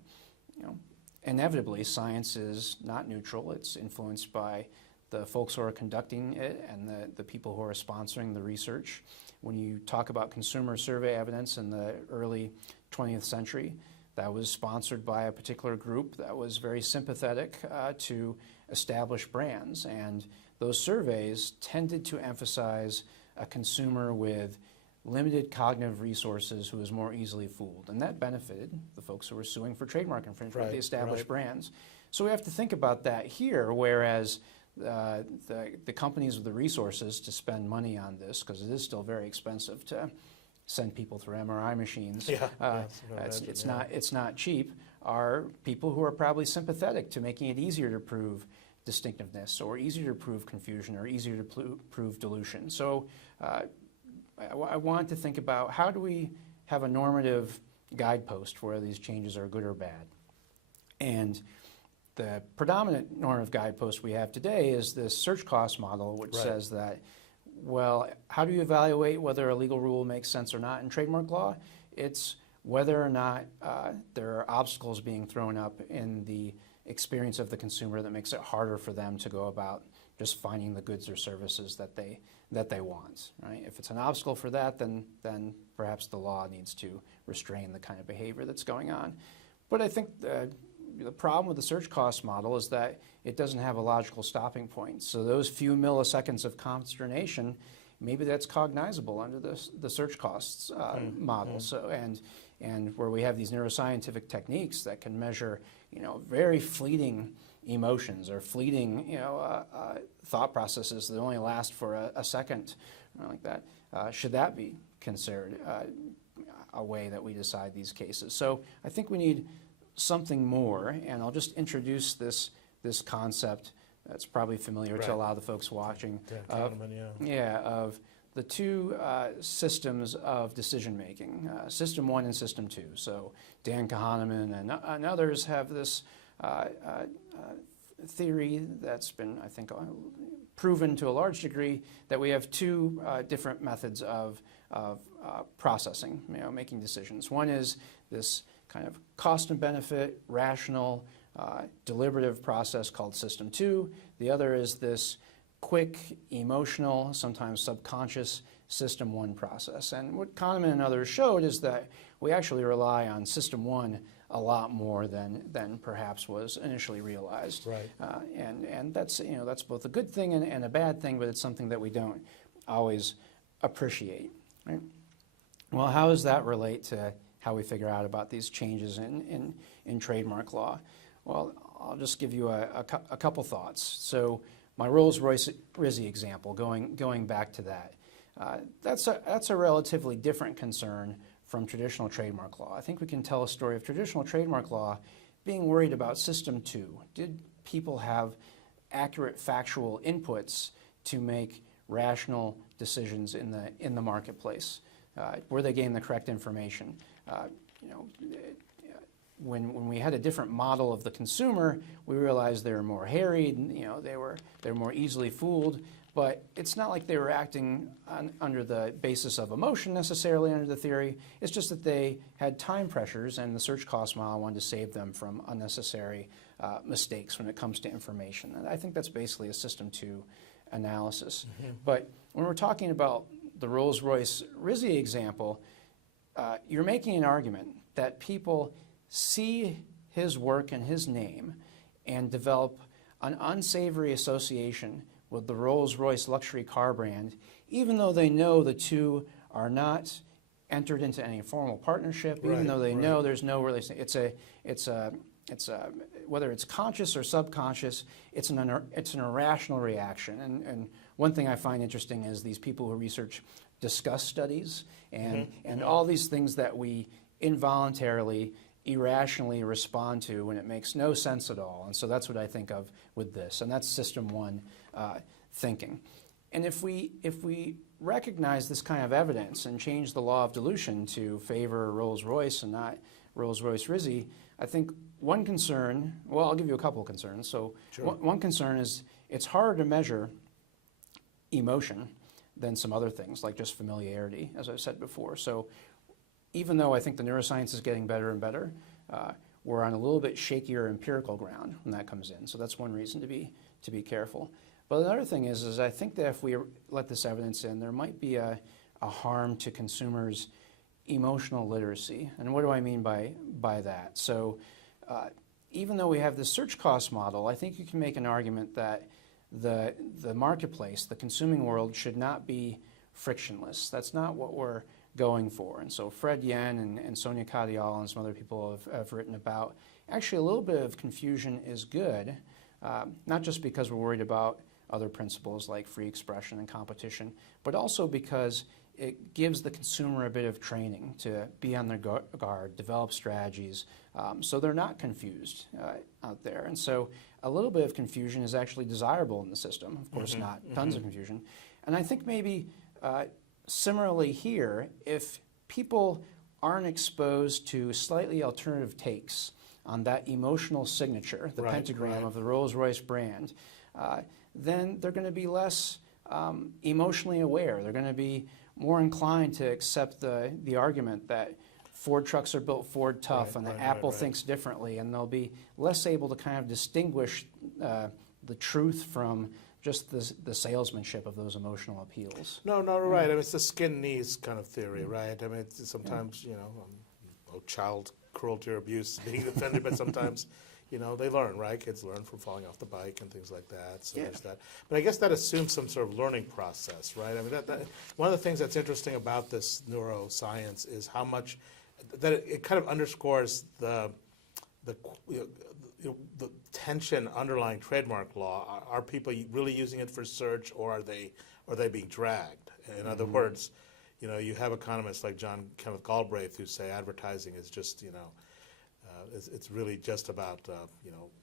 inevitably science is not neutral. It's influenced by the folks who are conducting it and the people who are sponsoring the research. When you talk about consumer survey evidence in the early 20th century, that was sponsored by a particular group that was very sympathetic to established brands. And those surveys tended to emphasize a consumer with limited cognitive resources who was more easily fooled. And that benefited the folks who were suing for trademark infringement, the established brands. So we have to think about that here, whereas the companies with the resources to spend money on this, because it is still very expensive to send people through MRI machines. It's not cheap. Are people who are probably sympathetic to making it easier to prove distinctiveness, or easier to prove confusion, or easier to prove dilution. So I want to think about, how do we have a normative guidepost for whether these changes are good or bad? And the predominant normative guidepost we have today is this search cost model, which says that, well, how do you evaluate whether a legal rule makes sense or not in trademark law? It's whether or not there are obstacles being thrown up in the experience of the consumer that makes it harder for them to go about just finding the goods or services that they want. Right? If it's an obstacle for that, then perhaps the law needs to restrain the kind of behavior that's going on. But I think the problem with the search cost model is that it doesn't have a logical stopping point. So those few milliseconds of consternation, maybe that's cognizable under the search costs model. So and where we have these neuroscientific techniques that can measure, very fleeting emotions or fleeting, thought processes that only last for a second, like that. Should that be considered a way that we decide these cases? So I think we need something more, and I'll just introduce this concept that's probably familiar to a lot of the folks watching. Of the two systems of decision making, System 1 and System 2. So Dan Kahneman and others have this theory that's been, I think, proven to a large degree, that we have two different methods of processing, making decisions. One is this kind of cost and benefit, rational, deliberative process called System 2. The other is this quick, emotional, sometimes subconscious System 1 process. And what Kahneman and others showed is that we actually rely on System 1 a lot more than perhaps was initially realized. Right. And that's, that's both a good thing and a bad thing, but it's something that we don't always appreciate. Right? Well, how does that relate to how we figure out about these changes in trademark law? Well, I'll just give you a couple thoughts. So my Rolls-Royce RISI example, going back to that, that's a relatively different concern from traditional trademark law. I think we can tell a story of traditional trademark law being worried about System 2. Did people have accurate factual inputs to make rational decisions in the marketplace? Were they getting the correct information? When we had a different model of the consumer, we realized they were more harried. They were more easily fooled. But it's not like they were acting under the basis of emotion necessarily under the theory. It's just that they had time pressures, and the search cost model wanted to save them from unnecessary mistakes when it comes to information. And I think that's basically a System 2 analysis. But when we're talking about the Rolls-Royce RISI example, you're making an argument that people see his work and his name and develop an unsavory association with the Rolls-Royce luxury car brand, even though they know the two are not entered into any formal partnership, even though they know there's no relation. It's a whether it's conscious or subconscious, it's an irrational reaction. And one thing I find interesting is these people who research disgust studies and all these things that we involuntarily, irrationally respond to when it makes no sense at all. And so that's what I think of with this, and that's System 1 thinking. And if we recognize this kind of evidence and change the law of dilution to favor Rolls-Royce and not Rolls-Royce RISI, I think one concern, well, I'll give you a couple of concerns. So one concern is it's harder to measure emotion than some other things, like just familiarity, as I've said before. So even though I think the neuroscience is getting better and better, we're on a little bit shakier empirical ground when that comes in. So that's one reason to be careful. But another thing is I think that if we let this evidence in, there might be a harm to consumers' emotional literacy. And what do I mean by that? So even though we have this search cost model, I think you can make an argument that the marketplace, the consuming world, should not be frictionless. That's not what we're going for. And so Fred Yen and Sonia Kadial and some other people have written about actually a little bit of confusion is good, not just because we're worried about other principles like free expression and competition, but also because it gives the consumer a bit of training to be on their guard, develop strategies, so they're not confused out there. And so a little bit of confusion is actually desirable in the system. Of course, not tons of confusion. And I think maybe similarly here, if people aren't exposed to slightly alternative takes on that emotional signature, the pentagram of the Rolls-Royce brand, then they're going to be less emotionally aware. They're going to be more inclined to accept the argument that Ford trucks are built Ford tough and that Apple thinks differently, and they'll be less able to kind of distinguish the truth from just the salesmanship of those emotional appeals. No, right. I mean, it's the skin knees kind of theory, right? I mean, it's sometimes, child cruelty or abuse being defended, but sometimes, they learn, right? Kids learn from falling off the bike and things like that. So there's that. But I guess that assumes some sort of learning process, right? I mean, that one of the things that's interesting about this neuroscience is how much that it kind of underscores the tension underlying trademark law. Are people really using it for search, or are they being dragged? In other words, you have economists like John Kenneth Galbraith who say advertising is just, it's really just about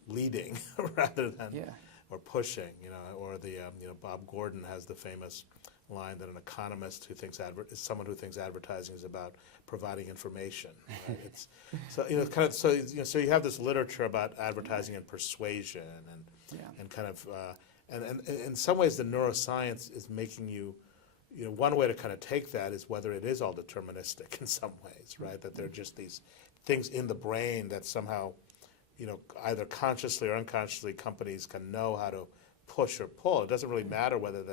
leading rather than or pushing. Or the Bob Gordon has the famous line that an economist who thinks is someone who thinks advertising is about providing information. Right? It's so you have this literature about advertising and persuasion and kind of and in some ways the neuroscience is making you one way to kind of take that is whether it is all deterministic in some ways, right? That there are just these things in the brain that somehow either consciously or unconsciously companies can know how to push or pull. It doesn't really matter whether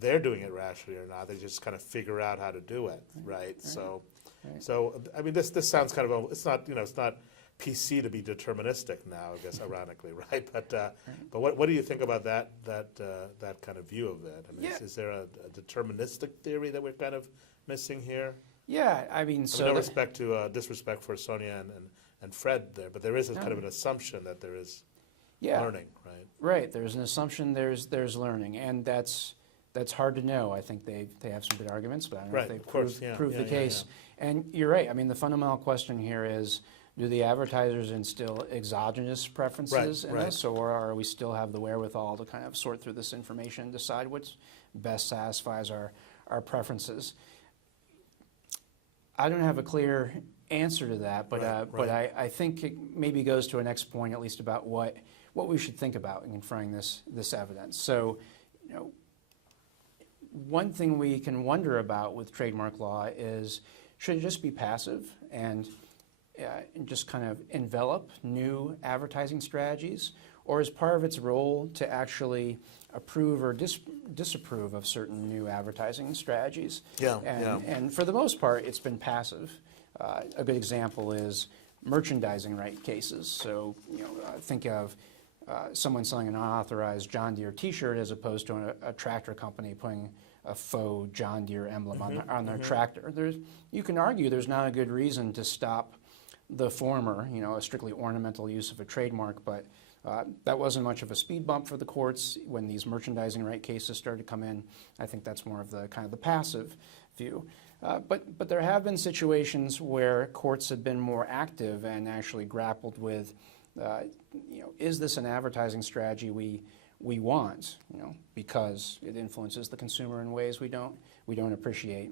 they're doing it rationally or not. They just kind of figure out how to do it, right? So, I mean, this sounds kind of it's not it's not PC to be deterministic now, I guess, ironically, right? But what do you think about that kind of view of it? I mean, is there a deterministic theory that we're kind of missing here? Yeah, I mean, so no respect to disrespect for Sonia and Fred there, but there is a kind of an assumption that there is learning, right? Right. There's an assumption. There's learning, and that's hard to know. I think they have some good arguments, but I don't know if they prove the case. And you're right. I mean, the fundamental question here is: do the advertisers instill exogenous preferences in this, or are we still have the wherewithal to kind of sort through this information and decide what best satisfies our preferences? I don't have a clear answer to that, but I think it maybe goes to a next point, at least about what we should think about in confronting this evidence. So, one thing we can wonder about with trademark law is, should it just be passive and just kind of envelop new advertising strategies, or is part of its role to actually approve or disapprove of certain new advertising strategies? And for the most part, it's been passive. A good example is merchandising right cases. So, think of someone selling an unauthorized John Deere T-shirt as opposed to a tractor company putting a faux John Deere emblem on their tractor. You can argue there's not a good reason to stop the former, a strictly ornamental use of a trademark, but that wasn't much of a speed bump for the courts when these merchandising right cases started to come in. I think that's more of the kind of the passive view. But there have been situations where courts have been more active and actually grappled with, is this an advertising strategy we want, because it influences the consumer in ways we don't appreciate.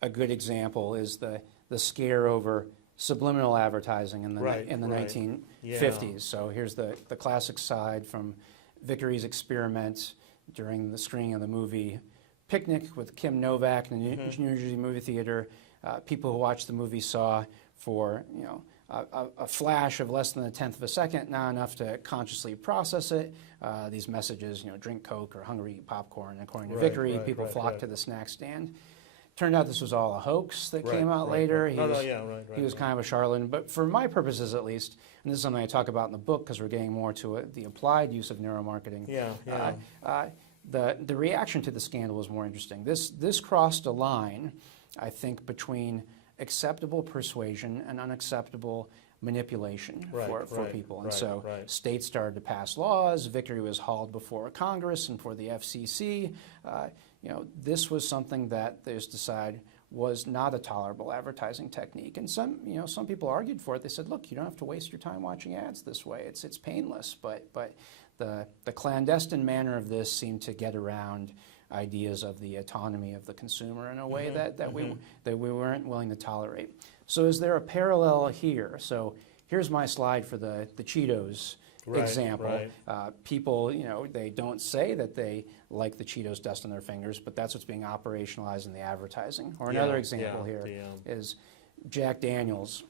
A good example is the scare over subliminal advertising in the 1950s. So here's the classic side from Vicary's experiment during the screening of the movie Picnic with Kim Novak in the New Jersey movie theater. People who watched the movie saw for a flash of less than a tenth of a second, not enough to consciously process it. These messages, drink Coke or hungry, eat popcorn. According to Vicary, people flocked to the snack stand. Turned out this was all a hoax that came out later. He was kind of a charlatan. But for my purposes, at least, and this is something I talk about in the book because we're getting more to the applied use of neuromarketing. The reaction to the scandal was more interesting. This crossed a line, I think, between acceptable persuasion and unacceptable manipulation for people. And so states started to pass laws. Vicary was hauled before Congress and for the FCC. This was something that they just decided was not a tolerable advertising technique. And some people argued for it. They said, look, you don't have to waste your time watching ads this way. It's painless. But the clandestine manner of this seemed to get around ideas of the autonomy of the consumer in a way that we weren't willing to tolerate. So is there a parallel here? So here's my slide for the Cheetos example. People, they don't say that they like the Cheetos dust on their fingers, but that's what's being operationalized in the advertising. Or another example here is Jack Daniels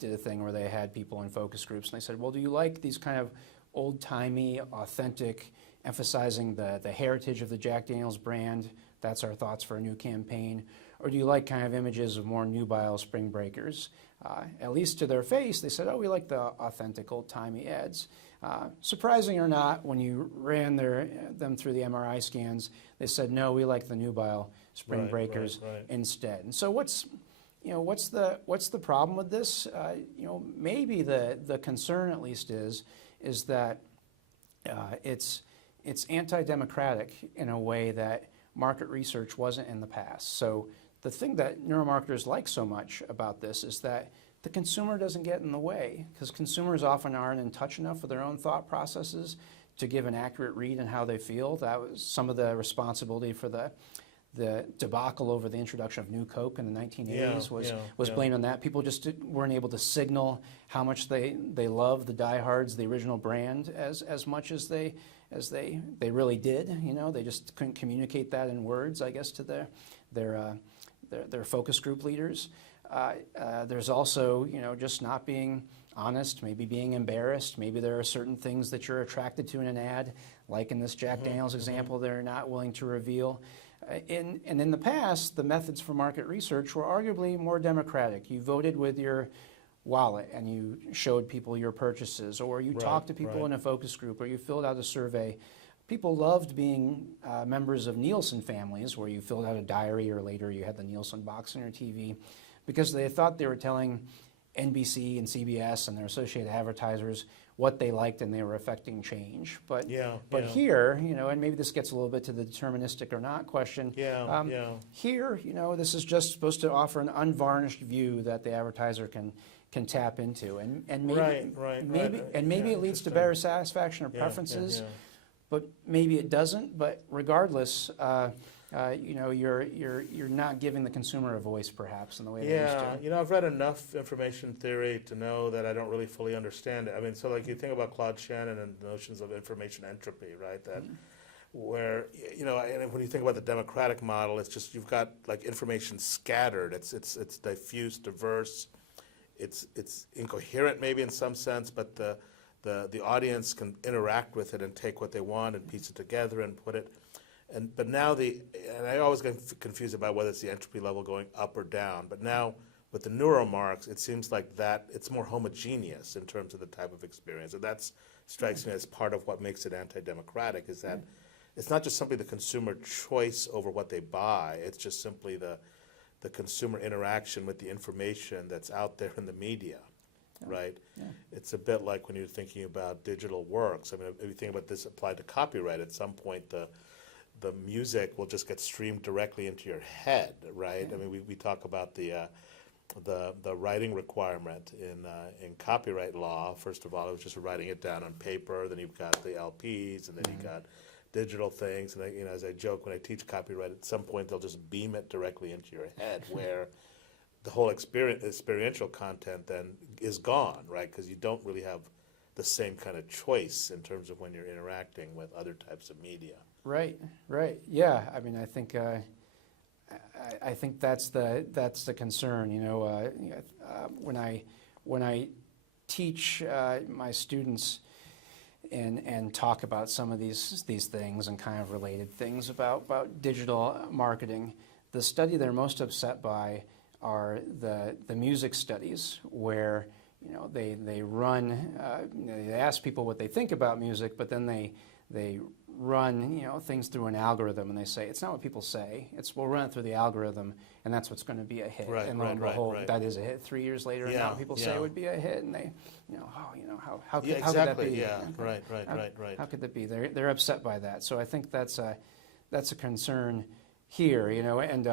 did a thing where they had people in focus groups, and they said, well, do you like these kind of old-timey, authentic, emphasizing the heritage of the Jack Daniels brand? That's our thoughts for a new campaign. Or do you like kind of images of more nubile spring breakers? At least to their face, they said, oh, we like the authentic old-timey ads. Surprising or not, when you ran them through the MRI scans, they said, no, we like the nubile spring breakers instead. And so what's the problem with this? Maybe the concern at least is that it's anti-democratic in a way that market research wasn't in the past. So the thing that neuromarketers like so much about this is that the consumer doesn't get in the way, because consumers often aren't in touch enough with their own thought processes to give an accurate read on how they feel. That was some of the responsibility for the debacle over the introduction of New Coke in the 1980s was blamed on that. People just weren't able to signal how much they love the diehards, the original brand, as much as they really did. They just couldn't communicate that in words, I guess, to their focus group leaders. There's also, just not being honest, maybe being embarrassed. Maybe there are certain things that you're attracted to in an ad, like in this Jack Daniels example, they're not willing to reveal. And in the past, the methods for market research were arguably more democratic. You voted with your wallet and you showed people your purchases, or you talked to people in a focus group, or you filled out a survey. People loved being members of Nielsen families, where you filled out a diary, or later you had the Nielsen box on your TV, because they thought they were telling NBC and CBS and their associated advertisers what they liked, and they were affecting change. But here, and maybe this gets a little bit to the deterministic or not question. Here, this is just supposed to offer an unvarnished view that the advertiser can tap into, and maybe it leads to better satisfaction or preferences. But maybe it doesn't. But regardless, you're not giving the consumer a voice, perhaps, in the way they used to. I've read enough information theory to know that I don't really fully understand it. I mean, so like you think about Claude Shannon and notions of information entropy, right? That where and when you think about the democratic model, it's just you've got like information scattered. It's diffuse, diverse. It's incoherent maybe in some sense, but the audience can interact with it and take what they want and piece it together and put it. But now and I always get confused about whether it's the entropy level going up or down. But now with the Neuromarks, it seems like that it's more homogeneous in terms of the type of experience. And that strikes me as part of what makes it anti-democratic, is that it's not just simply the consumer choice over what they buy. It's just simply the consumer interaction with the information that's out there in the media. Right? Yeah. It's a bit like when you're thinking about digital works. I mean, if you think about this applied to copyright, at some point the music will just get streamed directly into your head, right? Yeah. I mean, we talk about the writing requirement in copyright law. First of all, it was just writing it down on paper. Then you've got the LPs, and then you got digital things. And as I joke when I teach copyright, at some point they'll just beam it directly into your head, where the whole experiential content then is gone, right? Because you don't really have the same kind of choice in terms of when you're interacting with other types of media. Right. Yeah. I mean, I think that's the concern. When I teach my students and talk about some of these things and kind of related things about digital marketing, the study they're most upset by are the music studies, where they run they ask people what they think about music, but then they run things through an algorithm, and they say it's not what people say, we'll run it through the algorithm, and that's what's going to be a hit. And lo and behold, that is a hit 3 years later, and now people say it would be a hit, and they how could that be? Right. How could that be? They're upset by that. So I think that's a concern here, and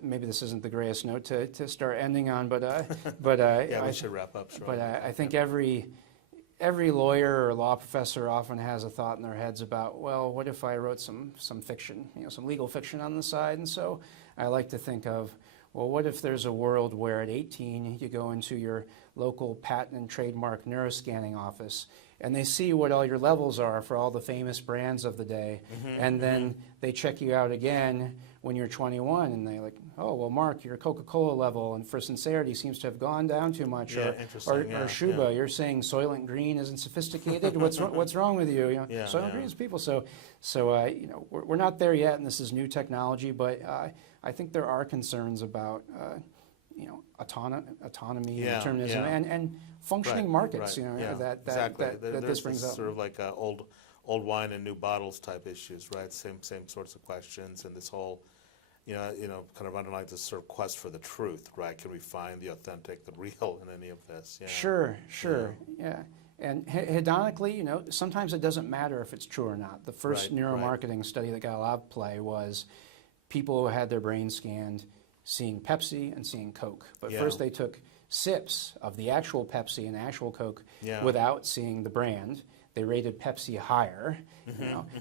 maybe this isn't the greatest note to start ending on, but yeah, we should wrap up. Sure. But I think every lawyer or law professor often has a thought in their heads about, well, what if I wrote some fiction, some legal fiction on the side? And so I like to think of, well, what if there's a world where at 18 you go into your local patent and trademark neuroscanning office, and they see what all your levels are for all the famous brands of the day, and then they check you out again when you're 21, and they're like, oh, well, Mark, your Coca-Cola level and for sincerity seems to have gone down too much. Or Shuba, you're saying Soylent Green isn't sophisticated. What's wrong with you? Soylent Green is people. So we're not there yet, and this is new technology, but I think there are concerns about autonomy, determinism, and functioning markets. That this brings up. Sort of like old wine and new bottles type issues, right? Same sorts of questions, and this whole, kind of underlines this sort of quest for the truth, right? Can we find the authentic, the real in any of this? Yeah. Sure. Yeah. And hedonically, sometimes it doesn't matter if it's true or not. The first neuromarketing study that got a lot of play was people who had their brains scanned seeing Pepsi and seeing Coke. But first they took sips of the actual Pepsi and actual Coke without seeing the brand. They rated Pepsi higher,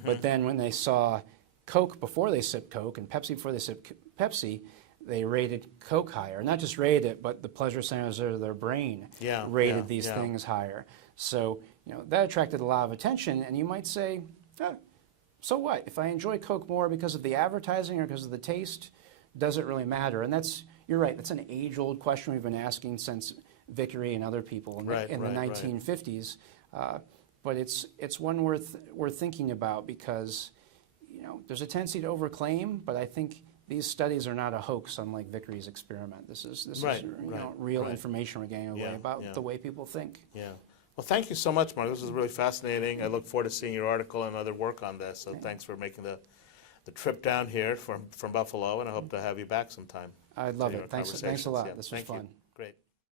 but then when they saw Coke before they sipped Coke and Pepsi before they sipped Pepsi, they rated Coke higher. Not just rated it, but the pleasure centers of their brain rated these things higher. So that attracted a lot of attention, and you might say, so what? If I enjoy Coke more because of the advertising or because of the taste, does it really matter? And that's you're right, that's an age-old question we've been asking since Vicary and other people in the 1950s. But it's one worth thinking about because, there's a tendency to overclaim, but I think these studies are not a hoax, unlike Vicary's experiment. This is real information we're getting away about the way people think. Yeah. Well, thank you so much, Mark. This was really fascinating. I look forward to seeing your article and other work on this. So thanks for making the trip down here from Buffalo, and I hope to have you back sometime. I'd love it. Thanks a lot. This was fun. Great.